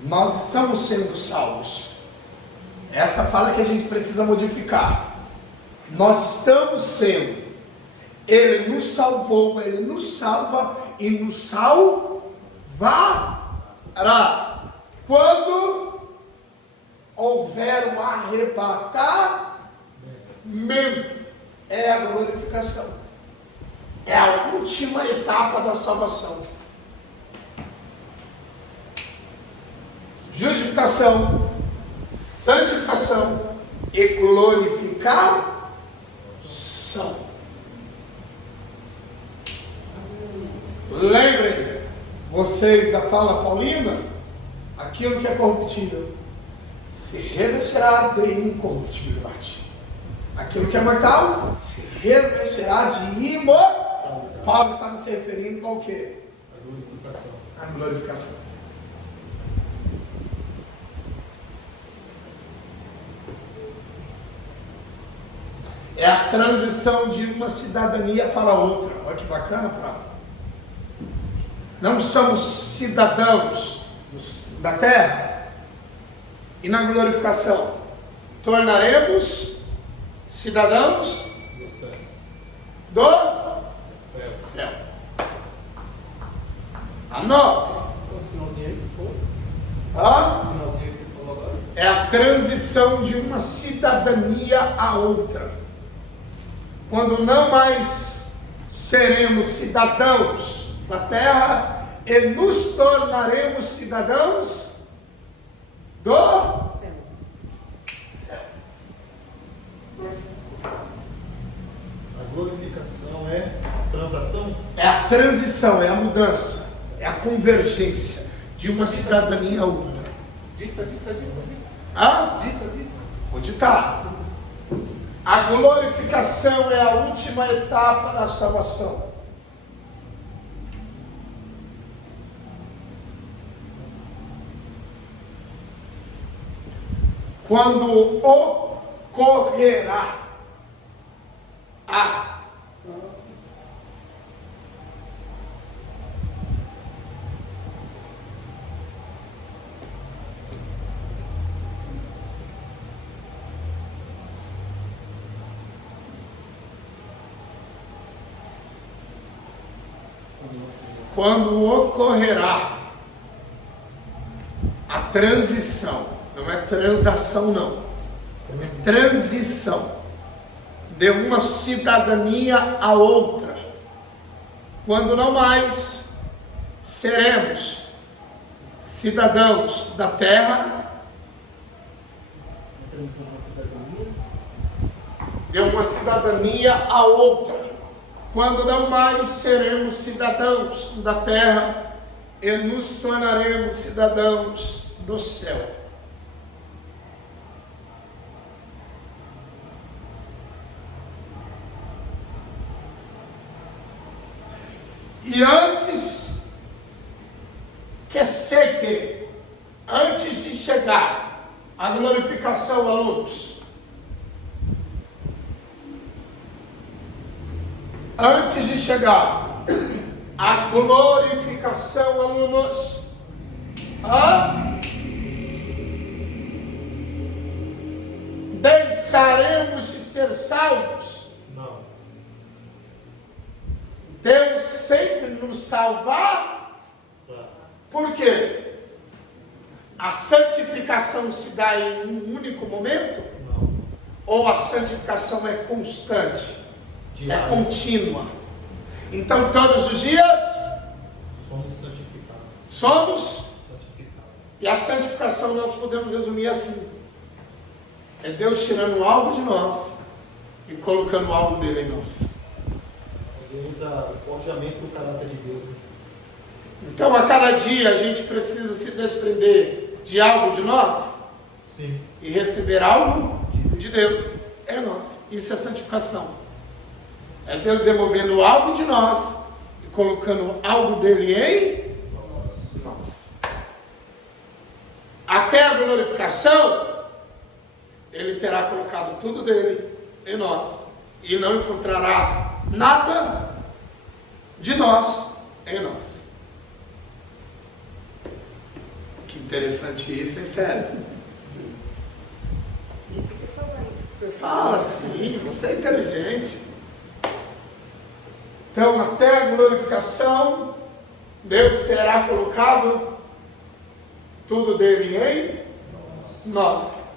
Nós estamos sendo salvos. Essa fala que a gente precisa modificar. Nós estamos sendo. Ele nos salvou, Ele nos salva e nos salvará. Quando houver um arrebatamento, é a glorificação. É a última etapa da salvação. Justificação, santificação e glorificação. Lembrem, vocês, a fala paulina, aquilo que é corruptível se revestirá de incorruptibilidade. Aquilo que é mortal se revestirá de imortalidade. Paulo estava se referindo ao quê? A glorificação. A glorificação. É a transição de uma cidadania para outra. Olha que bacana, Prado. Não somos cidadãos da terra. E na glorificação, tornaremos cidadãos Do céu. do Céu. céu. Anote. O finalzinho aí que você falou? Hã? O finalzinho que você falou agora? É a transição de uma cidadania a outra. Quando não mais seremos cidadãos da terra e nos tornaremos cidadãos do céu. A glorificação é transação? É a transição, é a mudança, é a convergência de uma cidadania a outra. Dita. Hã? Onde está? A glorificação é a última etapa da salvação. quando ocorrerá a transição, não é transação não, é transição de uma cidadania a outra, quando não mais seremos cidadãos da terra, de uma cidadania a outra, quando não mais seremos cidadãos da terra e nos tornaremos cidadãos do céu. E antes de chegar a glorificação, alunos, antes de chegar a glorificação, alunos, deixaremos de ser salvos? Não. Deus sempre nos salvar? Por quê? A santificação se dá em um único momento? Não. Ou a santificação é constante? Diário. É contínua? Então todos os dias Somos santificados. somos, Santificados. e a santificação nós podemos resumir assim: é Deus tirando algo de nós e colocando algo dele em nós. Onde entra o forjamento do caráter de Deus. Né? Então a cada dia a gente precisa se desprender de algo de nós Sim. e receber algo de Deus. É nós. Isso é santificação. É Deus removendo algo de nós e colocando algo dele em nós. Até a glorificação, ele terá colocado tudo dele em nós e não encontrará nada de nós em nós. Que interessante isso, hein, sério? Difícil falar isso, senhor. Fala sim, você é inteligente. Então, até a glorificação, Deus terá colocado tudo dele em nós.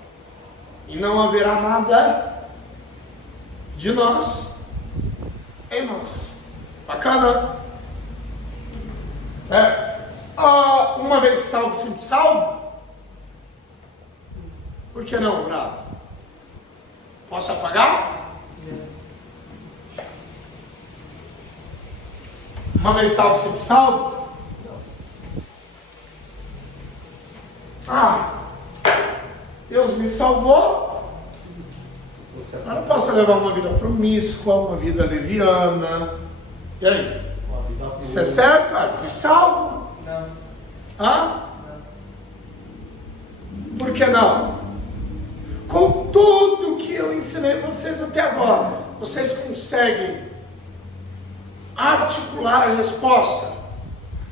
E não haverá nada de nós em nós. Bacana? Certo? Uma vez salvo, sempre salvo? Por que não, Bravo? Posso apagar? Yes. Uma vez salvo, sempre salvo? Deus me salvou. Se fosse assim, Eu não posso levar uma vida promíscua, uma vida leviana. E aí? uma vida boa. Isso é certo? Eu fui salvo? Não. Por que não? Com tudo que eu ensinei vocês até agora, vocês conseguem articular a resposta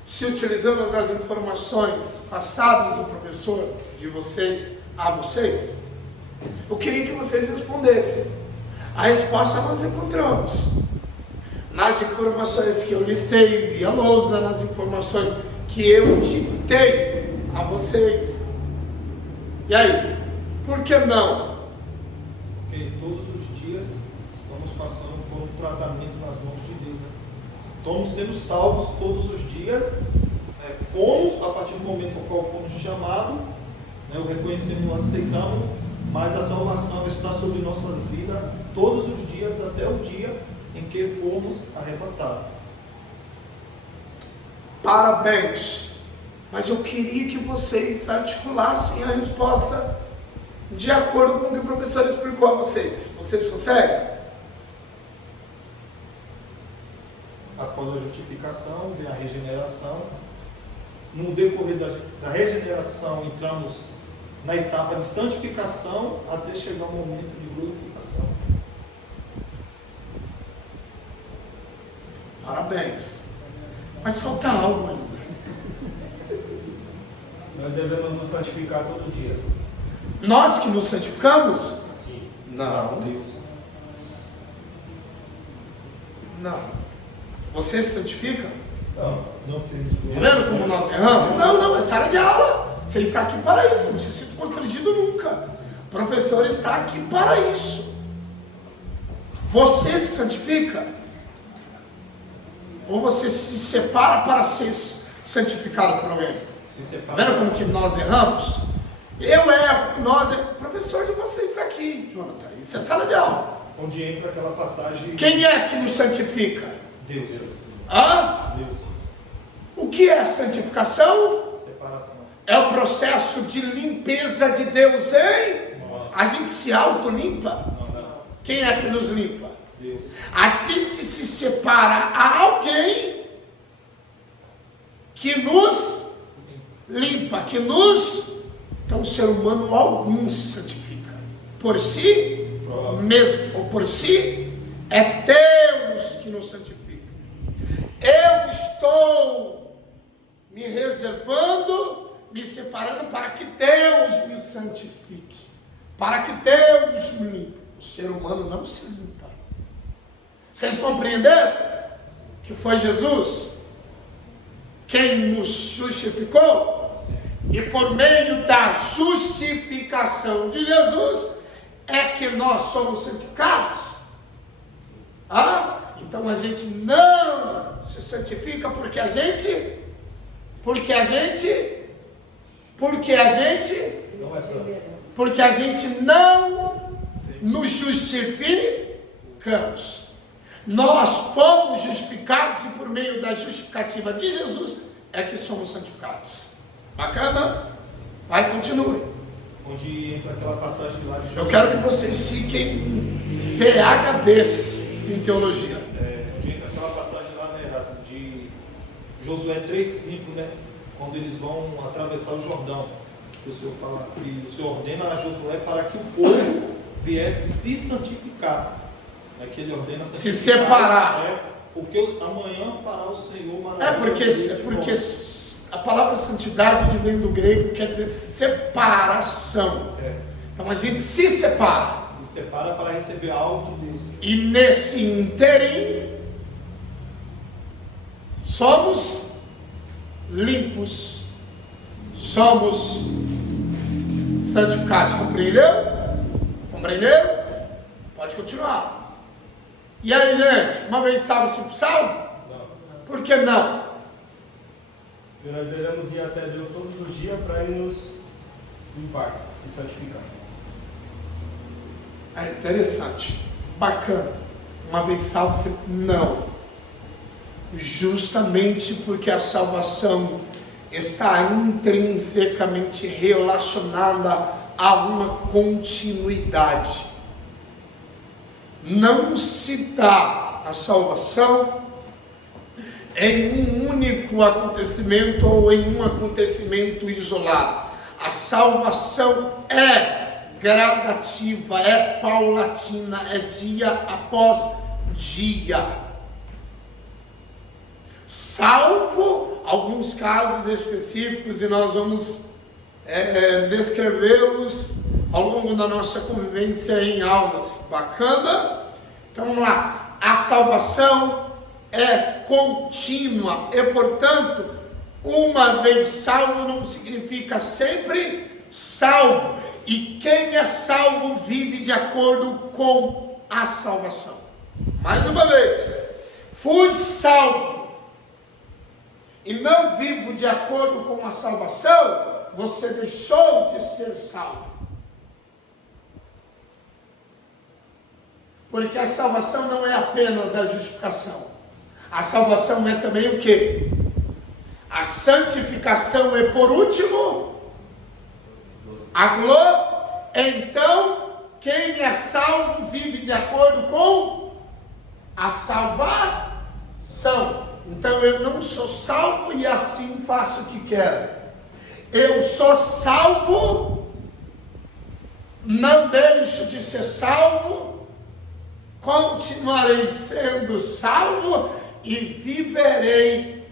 se utilizando das informações passadas do professor de vocês a vocês? Eu queria que vocês respondessem. A resposta nós encontramos nas informações que eu listei via lousa, nas informações que eu ditei a vocês. E aí? Por que não? Porque todos os dias estamos passando por um tratamento nas mãos de Deus, né? Estamos sendo salvos todos os dias. Fomos, a partir do momento no qual fomos chamados, né? O reconhecemos, o aceitamos, mas a salvação está sobre nossa vida todos os dias, até o dia em que formos arrebatados. Parabéns! Mas eu queria que vocês articulassem a resposta de acordo com o que o professor explicou a vocês. Vocês conseguem? Após a justificação, vem a regeneração. No decorrer da regeneração, entramos na etapa de santificação até chegar ao momento de glorificação. Parabéns. Mas falta algo ainda. Nós devemos nos santificar todo dia. Nós que nos santificamos? Sim. Não. Deus. Não. Você se santifica? Não. Não temos Tá vendo como nós erramos? Não, é sala de aula. Você está aqui para isso. Não se sinta constrangido nunca. O professor está aqui para isso. Você se santifica? Ou você se separa para ser santificado por alguém? Tá vendo como que nós erramos? Eu erro, nós erramos. O professor de vocês está aqui, Jonathan. Isso é sala de aula. Onde entra aquela passagem. Quem é que nos santifica? Deus. Hã? Deus. O que é santificação? Separação. É o processo de limpeza de Deus, hein? A gente se auto-limpa? Quem é que nos limpa? Deus. A gente se separa a alguém que nos limpa, que nos... Então o ser humano algum se santifica. Por si mesmo, ou por si, é Deus que nos santifica. Eu estou me reservando, me separando para que Deus me santifique, para que Deus me limpe. O ser humano não se limpa. Vocês compreenderam que foi Jesus quem nos justificou? E por meio da justificação de Jesus é que nós somos santificados. Então a gente não se santifica porque a gente não nos justificamos. Nós fomos justificados e por meio da justificativa de Jesus é que somos santificados. Bacana? Vai, continue. Onde entra aquela passagem lá de Josué. Eu quero que vocês fiquem PhDs em teologia. Onde entra aquela passagem lá, né, Erasmo, de Josué 3,5, né? Quando eles vão atravessar o Jordão. O Senhor fala que o Senhor ordena a Josué para que o povo viesse se santificar. Que ele ordena se separar. Porque amanhã fará o Senhor maravilha. Porque a palavra santidade vem do grego, quer dizer separação. Então a gente se separa. Se separa para receber algo de Deus. E nesse ínterim somos limpos, somos santificados. Compreendeu? Compreenderam? Pode continuar. E aí, gente, uma vez salvo, sempre salvo? Não. Por que não? Porque nós devemos ir até Deus todos os dias para Ele nos limpar e santificar. É interessante, bacana. Uma vez salvo, sempre não. Justamente porque a salvação está intrinsecamente relacionada a uma continuidade. Não se dá a salvação em um único acontecimento ou em um acontecimento isolado. A salvação é gradativa, é paulatina, é dia após dia. Salvo alguns casos específicos, e nós vamos descrevê-los ao longo da nossa convivência em aulas. Bacana? Então vamos lá. A salvação é contínua e, portanto, uma vez salvo não significa sempre salvo. E quem é salvo vive de acordo com a salvação. Mais uma vez, fui salvo e não vivo de acordo com a salvação, você deixou de ser salvo. Porque a salvação não é apenas a justificação. A salvação é também o quê? A santificação é, por último, a glória. Então, quem é salvo vive de acordo com a salvação. Então, eu não sou salvo e assim faço o que quero. Eu sou salvo não deixo de ser salvo, continuarei sendo salvo e viverei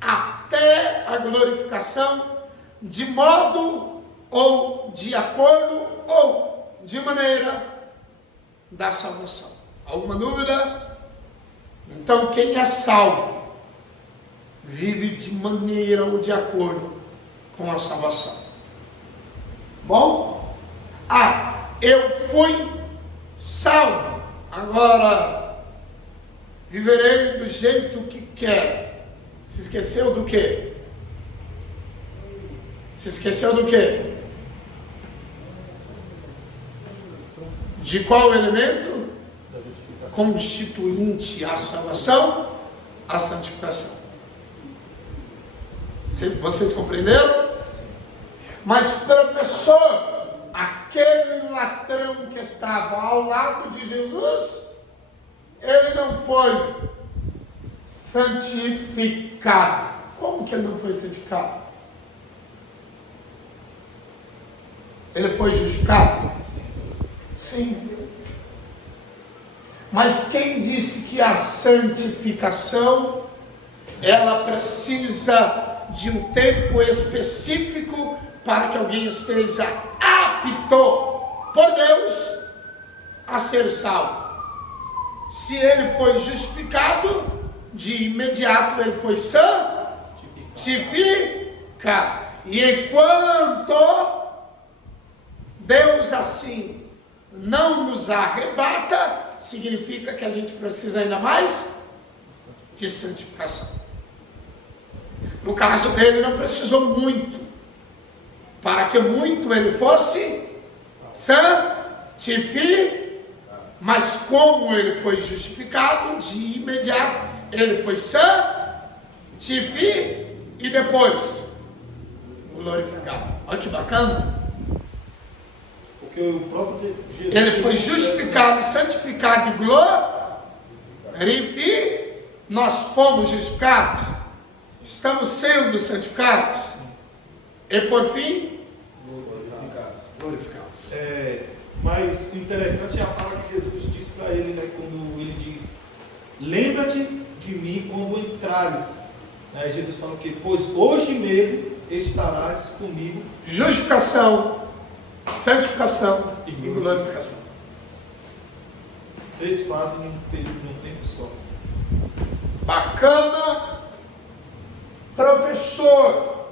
até a glorificação, de modo ou de acordo ou de maneira da salvação. Alguma dúvida? Então, quem é salvo vive de maneira ou de acordo com a salvação. Bom? Eu fui salvo, agora viverei do jeito que quero. Se esqueceu do quê? Se esqueceu do quê? De qual elemento? Constituinte à salvação, a santificação. Vocês compreenderam? Mas, professor, aquele ladrão que estava ao lado de Jesus, ele não foi santificado. Como que ele não foi santificado? Ele foi justificado? Sim. Mas quem disse que a santificação, ela precisa de um tempo específico para que alguém esteja apto por Deus a ser salvo? Se ele foi justificado, de imediato ele foi santificado. E enquanto Deus assim não nos arrebata, significa que a gente precisa ainda mais de santificação. No caso dele, não precisou muito, para que muito ele fosse santificado. Mas como ele foi justificado, de imediato ele foi santificado e depois glorificado. Olha que bacana. Porque o próprio Jesus... Ele foi justificado, santificado e glorificado. Nós fomos justificados. Estamos sendo santificados. E por fim, glorificados. Mas o interessante é a fala que Jesus disse para ele, né, quando ele diz: lembra-te de mim quando entrares. Jesus fala o quê? Pois hoje mesmo estarás comigo. Justificação, santificação e glorificação. 3 fases num tempo só. Bacana. Professor,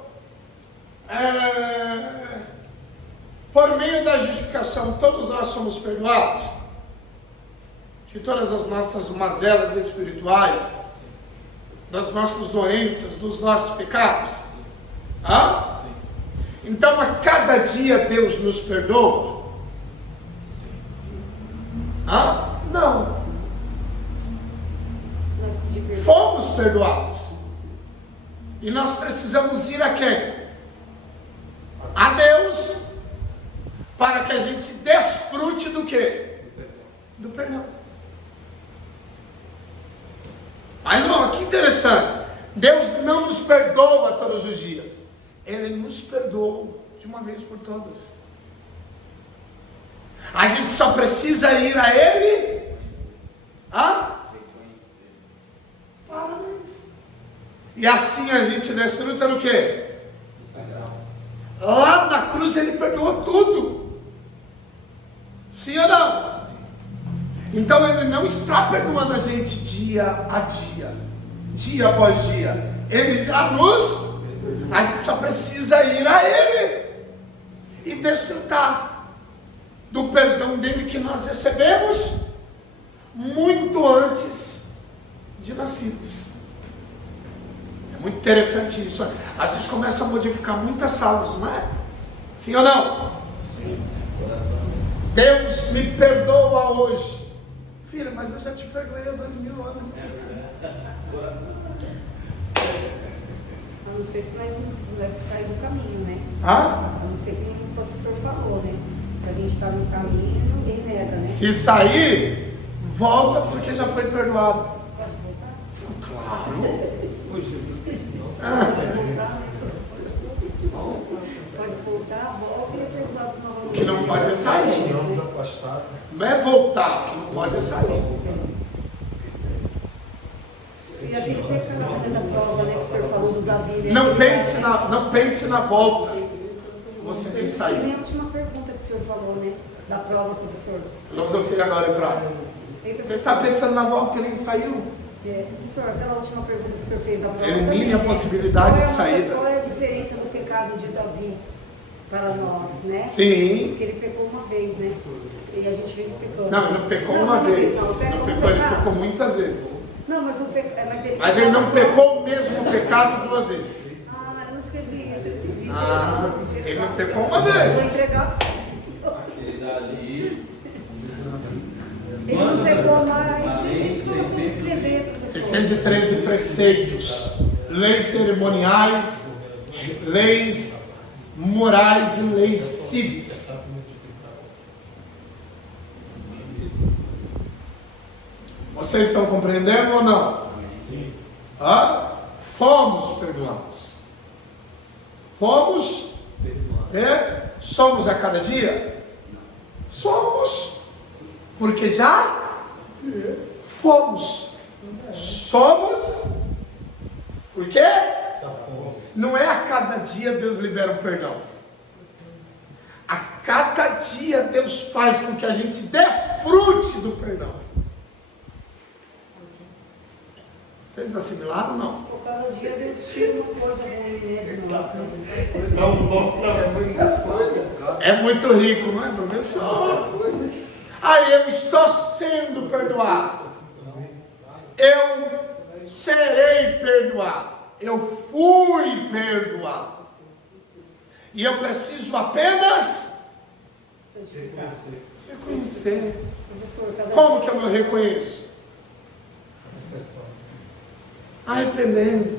por meio da justificação, todos nós somos perdoados de todas as nossas mazelas espirituais, das nossas doenças, dos nossos pecados. Hã? Sim. Então, a cada dia Deus nos perdoa? Sim. Hã? Não. Se nós pedir perdão. Fomos perdoados. E nós precisamos ir a quem? A Deus, para que a gente desfrute do quê? Do perdão. Mas ó, que interessante. Deus não nos perdoa todos os dias. Ele nos perdoou de uma vez por todas. A gente só precisa ir a Ele. Parabéns. E assim a gente desfruta do quê? Lá na cruz Ele perdoou tudo. Sim ou não? Sim. Então Ele não está perdoando a gente dia a dia, dia após dia. Ele já nos... A gente só precisa ir a Ele e desfrutar do perdão dele que nós recebemos muito antes de nascidos. É muito interessante isso. A gente começa a modificar muitas salas, não é? Sim ou não? Sim. Deus me perdoa hoje. Filho, mas eu já te perdoei há 2000 anos. A não ser se nós sair do caminho, né? Hã? A não ser que o professor falou, né? Que a gente está no caminho e ninguém nega, né? Se sair, volta porque já foi perdoado. Pode voltar? Claro. Oi, Jesus Cristo. Pode voltar, né? Pode voltar, volta e é perdoado novamente. O que não não pode é sair. Não nos afastar. Não é voltar, o que não pode é sair. E até que pensar na hora da prova, né, que o senhor falou do Davi. Né? Não pense na volta. Se você tem que E sair. nem a última pergunta que o senhor falou, né? Da prova, professor. Filosofia agora, claro. Você está pensando na volta e nem saiu? Professor, aquela última pergunta que o senhor fez da prova. Elimine também, a né? possibilidade de saída. Qual é a diferença do pecado de Davi para nós, né? Sim. Porque ele pecou uma vez, né? E a gente vive pecando. Não, ele não pecou uma vez. Não pecou, ele pecou muitas vezes. Não, mas Mas ele não pecou o mesmo pecado 2 vezes. Ah, eu não escrevi isso, eu escrevi. Ele não pecou uma Vou vez. entregar. Aquele dali. Ele não pecou mais. Isso que eu não sei escrever, professor. 613 preceitos, leis cerimoniais, leis morais e leis civis. Vocês estão compreendendo ou não? Sim. Fomos perdoados. Fomos? Somos a cada dia? Somos. Porque já fomos. Somos. Por quê? Já fomos. Não é a cada dia Deus libera um perdão. A cada dia Deus faz com que a gente desfrute do perdão. Vocês assimilaram ou não? Por cada dia Deus tira uma coisa ruim, né, de nós, né? É muito rico, não é, professor? Aí eu estou sendo perdoado. Eu serei perdoado. Eu fui perdoado. E eu preciso apenas reconhecer. Professor, cada Como que eu me reconheço? Arrependendo.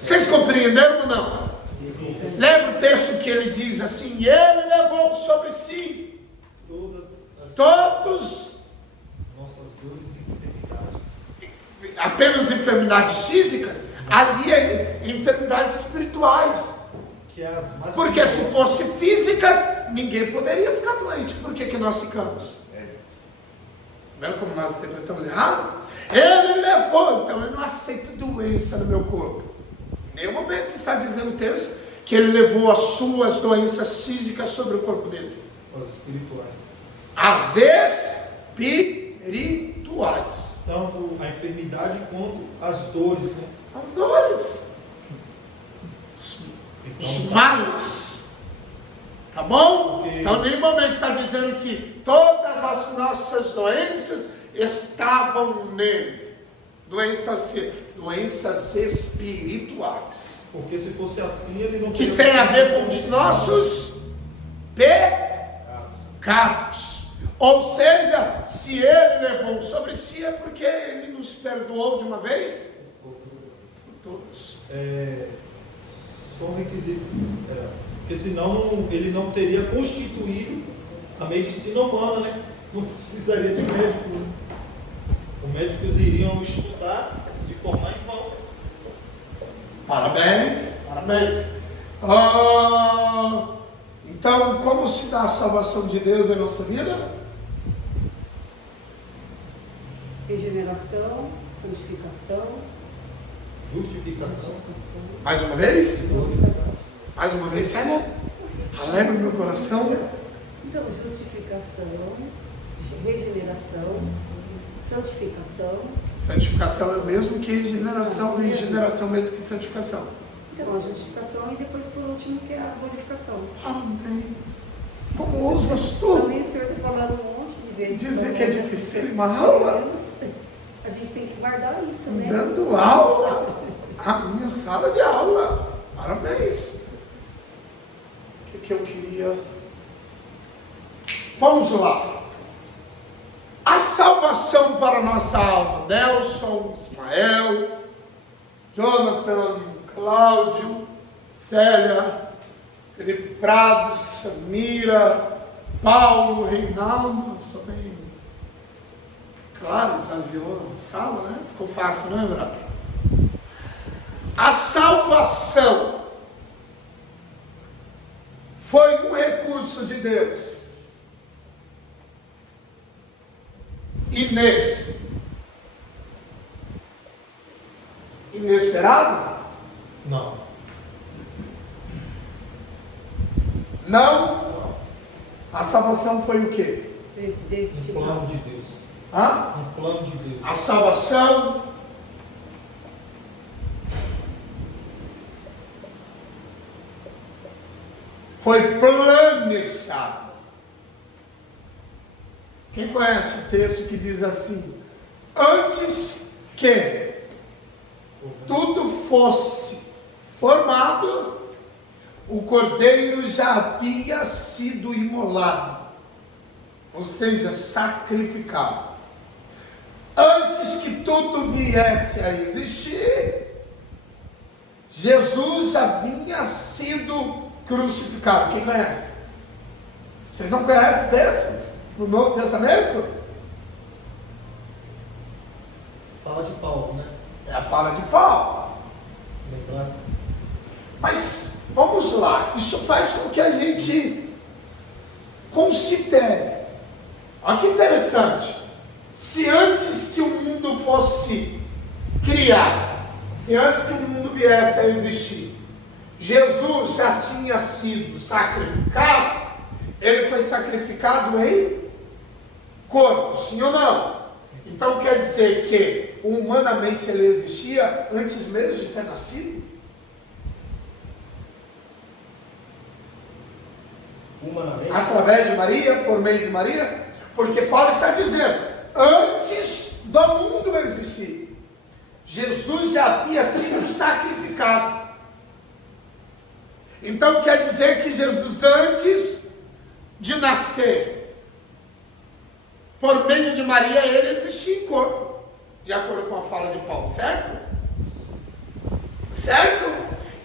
Vocês compreenderam ou não? Lembra o texto que ele diz assim: e ele levou sobre si todos nossas dores e enfermidades. apenas enfermidades físicas, ali é enfermidades espirituais. Que é as mais Porque se fosse físicas, ninguém poderia ficar doente. Por que nós ficamos? Vendo como nós interpretamos errado? Ele levou, então eu não aceito doença no meu corpo. Em nenhum momento está dizendo o texto que ele levou as suas doenças físicas sobre o corpo dele. As espirituais. As espirituais. Tanto a enfermidade quanto as dores, né? As dores. Os males. Tá bom? Então, em nenhum momento está dizendo que todas as nossas doenças estavam nele. Doenças espirituais. Porque se fosse assim, ele não Que teria tem a ver com os nossos pecados. Ou seja, se ele levou sobre si, é porque ele nos perdoou de uma vez por todas. Só um requisito. Porque senão ele não teria constituído a medicina humana, né? Não precisaria de médicos. Né? Os médicos iriam estudar, se formar em vão. Parabéns, parabéns. Então, como se dá a salvação de Deus na nossa vida? regeneração, santificação, Justificação. Mais uma vez? Mais uma vez, sério? Alegre meu coração. Então, justificação, regeneração, santificação. Santificação é o mesmo que regeneração, e regeneração é o mesmo que santificação. Então, a justificação e depois, por último, que é a glorificação. Parabéns. Como ousas tu Também o senhor está falando um monte de vezes. dizer que é difícil uma aula? A gente tem que guardar isso, né? Dando aula. A minha sala de aula. Parabéns. O que eu queria? Vamos lá. A salvação para a nossa alma. Nelson, Ismael, Jonathan, Cláudio, Célia, Felipe Prado, Samira, Paulo, Reinaldo. Só bem claro, esvaziou a sala, né? Ficou fácil, não é, Brado? A salvação foi um recurso de Deus inesperado? Não. Não. A salvação foi o quê? Um plano de Deus. Hã? Um plano de Deus. A salvação foi planejada. Quem conhece o texto que diz assim: antes que tudo fosse formado, o cordeiro já havia sido imolado, ou seja, sacrificado. Antes que tudo viesse a existir, Jesus havia sido crucificado. Quem conhece? Vocês não conhecem desse? No Novo Testamento? Fala de Paulo, né? É a fala de Paulo. Lembrar? Mas vamos lá, isso faz com que a gente considere. Olha que interessante. Se antes que o mundo fosse criado, se antes que o mundo viesse a existir, Jesus já tinha sido sacrificado, ele foi sacrificado em corpo, sim ou não? Sim. Então quer dizer que humanamente ele existia antes mesmo de ter nascido? Humanamente. Através de Maria, por meio de Maria? Porque Paulo está dizendo, antes do mundo existir, Jesus já havia sido sacrificado. Então quer dizer que Jesus, antes de nascer, por meio de Maria, ele existia em corpo, de acordo com a fala de Paulo, certo? Certo?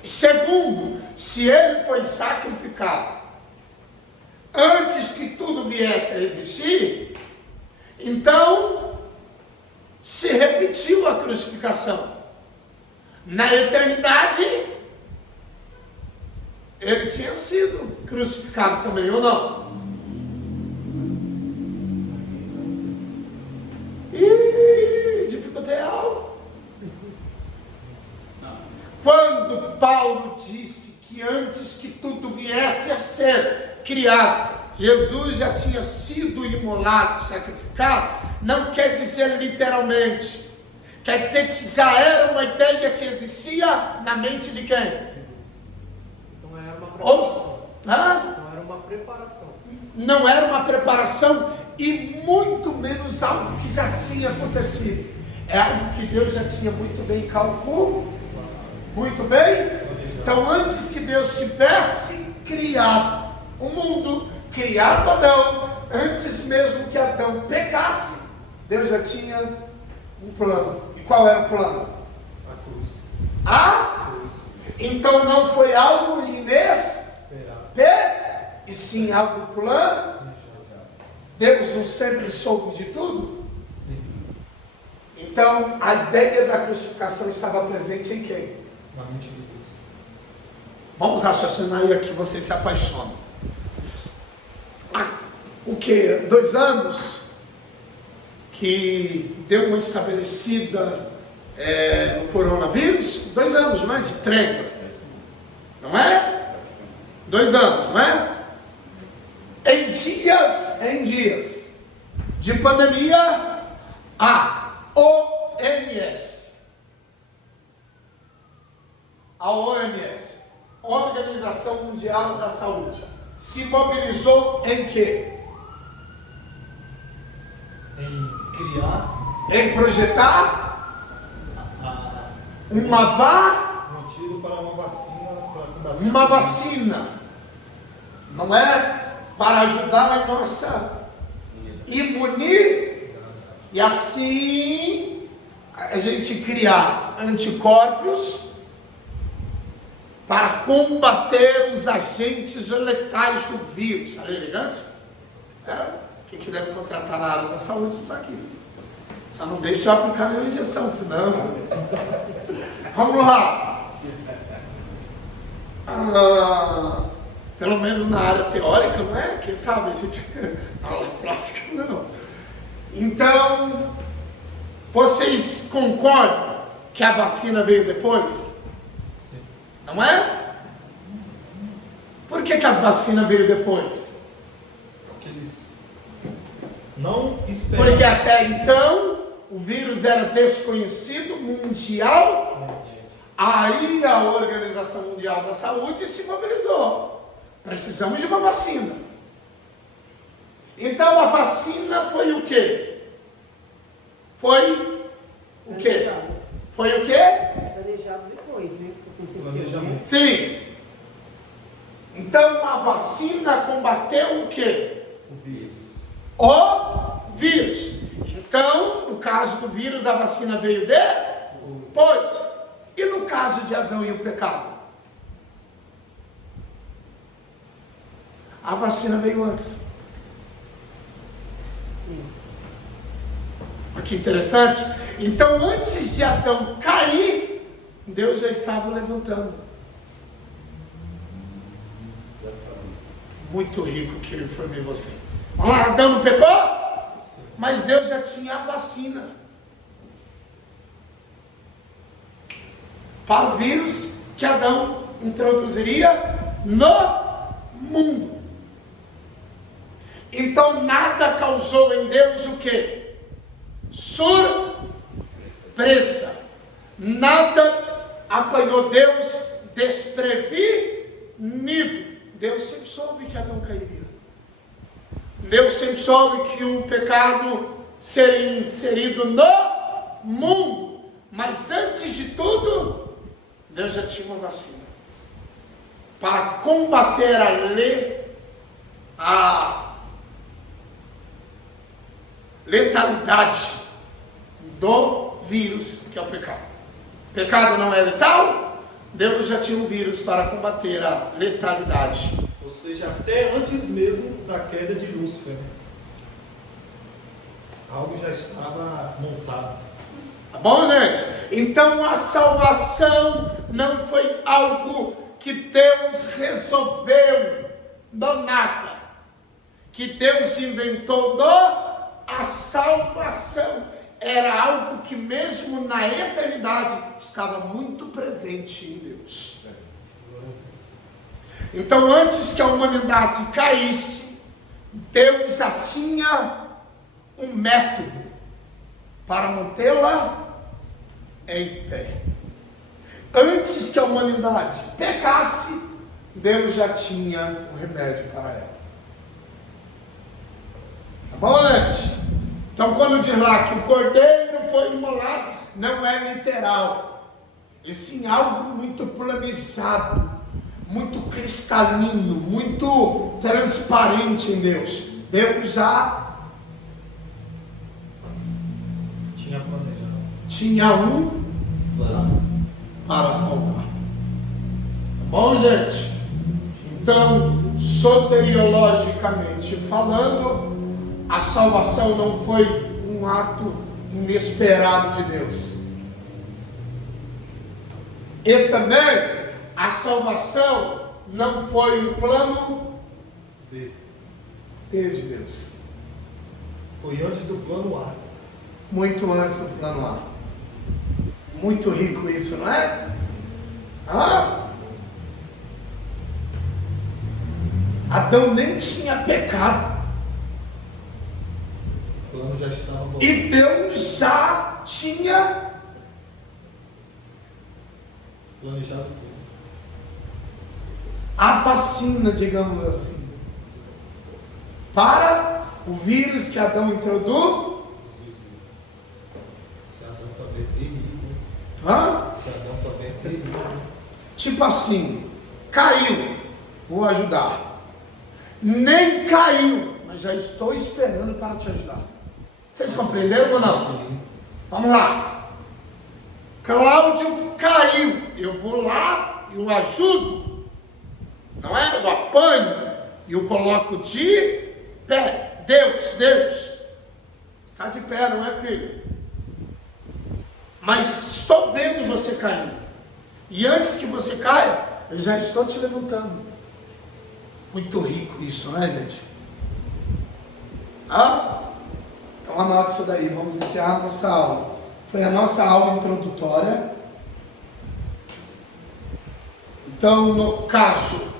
Segundo, se ele foi sacrificado antes que tudo viesse a existir, então se repetiu a crucificação. Na eternidade, ele tinha sido crucificado também, ou não? Ih, dificultei a aula. Quando Paulo disse que antes que tudo viesse a ser criado, Jesus já tinha sido imolado, sacrificado, não quer dizer literalmente, quer dizer que já era uma ideia que existia na mente de quem? Não era uma preparação. Não era uma preparação. Não era uma preparação e muito menos algo que já tinha acontecido. É algo que Deus já tinha muito bem calculado. Muito bem? Então antes que Deus tivesse criado o mundo, criado Adão, antes mesmo que Adão pecasse, Deus já tinha um plano. E qual era o plano? A cruz. A cruz. Então não foi algo inesperado, e sim algo plano. Deus não sempre soube de tudo? Sim. Então a ideia da crucificação estava presente em quem? Na mente de Deus. Vamos raciocinar aí aqui, vocês se apaixonam. O que? 2 anos que deu uma estabelecida no coronavírus? 2 anos, não é? De trégua. Não é? 2 anos, não é? Em dias de pandemia, a OMS, Organização Mundial da Saúde, se mobilizou em quê? Em criar Em projetar um tiro para uma vacina para combater. uma vacina, não é? Para ajudar a nossa imunidade e assim a gente criar anticorpos para combater os agentes letais do vírus. Olha, elegante? Quem quiser me contratar na área da saúde, isso aqui. Só não deixa eu aplicar nenhuma injeção, senão. Vamos lá. Pelo menos na área teórica, não é? Quem sabe a gente. Na aula prática, não. Então, vocês concordam que a vacina veio depois? Sim. Não é? Por que a vacina veio depois? Porque eles não esperavam. Porque até então o vírus era desconhecido mundial. Aí a Organização Mundial da Saúde se mobilizou. Precisamos de uma vacina. Então a vacina foi o quê? Foi o quê? Planejado. Foi o quê? Planejado depois, né? Que aconteceu, Planejamento. né? Sim. Então a vacina combateu o quê? O vírus. O vírus. Então, no caso do vírus, a vacina veio depois. E no caso de Adão e o pecado? A vacina veio antes. Olha que interessante. Então, antes de Adão cair, Deus já estava levantando. Muito rico que eu informei vocês. Vamos lá, Adão não pecou? Mas Deus já tinha a vacina para o vírus que Adão introduziria no mundo. Então nada causou em Deus o quê? Surpresa. Nada apanhou Deus desprevenido. Deus sempre soube que Adão cairia. Deus sempre soube que o pecado seria inserido no mundo. Mas antes de tudo, Deus já tinha uma vacina para combater a letalidade do vírus que é o pecado. O pecado não é letal? Deus já tinha um vírus para combater a letalidade. Ou seja, até antes mesmo da queda de Lúcifer, né? Algo já estava montado. Tá bom, gente? Então a salvação não foi algo que Deus resolveu do nada, que Deus inventou a salvação. Era algo que mesmo na eternidade estava muito presente em Deus. Então, antes que a humanidade caísse, Deus já tinha um método para mantê-la em pé. Antes que a humanidade pecasse, Deus já tinha um remédio para ela. Tá bom, gente? Então, quando diz lá que o cordeiro foi imolado, não é literal, e sim algo muito planejado, muito cristalino, muito transparente em Deus. Deus já Tinha planejado. tinha um Plano. para salvar. Tá bom, gente? Então, soteriologicamente falando, a salvação não foi um ato inesperado de Deus. E também, a salvação não foi um plano B. de Deus. Foi antes do plano A. Muito antes do plano A. Muito rico isso, não é? Adão nem tinha pecado. O plano já estava montado. E Deus já tinha Planejado tudo. a vacina, digamos assim, para o vírus que Adão introduz. Se Adão também é terrível. Se Adão também é terrível. Tipo assim, caiu, vou ajudar. Nem caiu, mas já estou esperando para te ajudar. Vocês compreenderam ou não? Vamos lá. Cláudio caiu, eu vou lá e o ajudo. Não é? Eu apanho e o coloco de pé. Deus. Está de pé, não é, filho? Mas estou vendo você caindo. E antes que você caia, eu já estou te levantando. Muito rico isso, não é, gente? Então Então anote isso daí, vamos encerrar a nossa aula. Foi a nossa aula introdutória. Então, no caso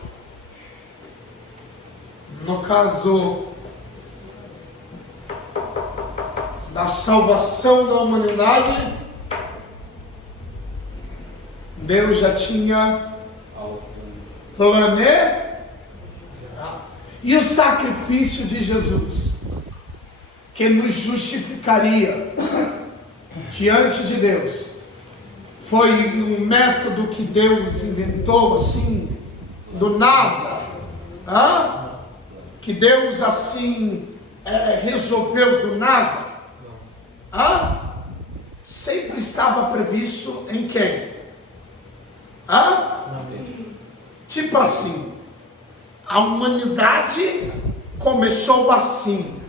da salvação da humanidade, Deus já tinha planejado. E o sacrifício de Jesus, que nos justificaria diante de Deus, foi um método que Deus inventou assim, do nada, que Deus assim resolveu do nada, sempre estava previsto em quem? Tipo assim, a humanidade começou assim,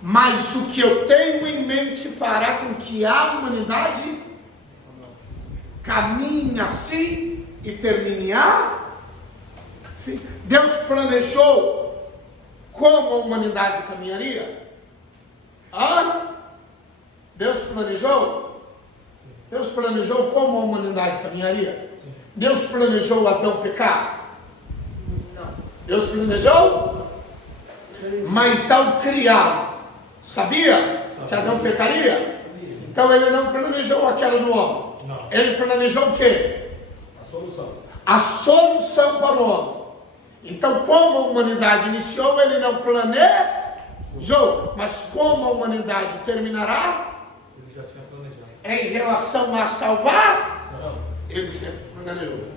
mas o que eu tenho em mente fará com que a humanidade caminhe assim e termine assim. Deus planejou como a humanidade caminharia? Deus planejou? Deus planejou como a humanidade caminharia? Deus planejou Adão pecar? Deus planejou? Mas ao criá-lo, sabia que Adão pecaria? Então ele não planejou a queda do homem. Ele planejou o quê? A solução. A solução para o homem. Então, como a humanidade iniciou, ele não planejou. Mas como a humanidade terminará? Ele já tinha planejado. Em relação a salvar, ele sempre planejou.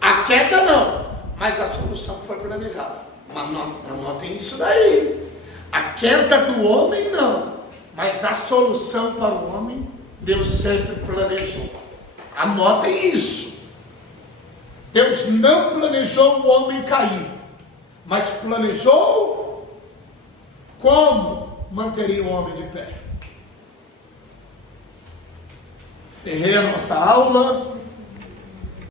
A queda não, mas a solução foi planejada. Mas anotem isso daí. A queda do homem não, mas a solução para o homem, Deus sempre planejou. Anotem isso. Deus não planejou o homem cair, mas planejou como manteria o homem de pé. Encerrei a nossa aula.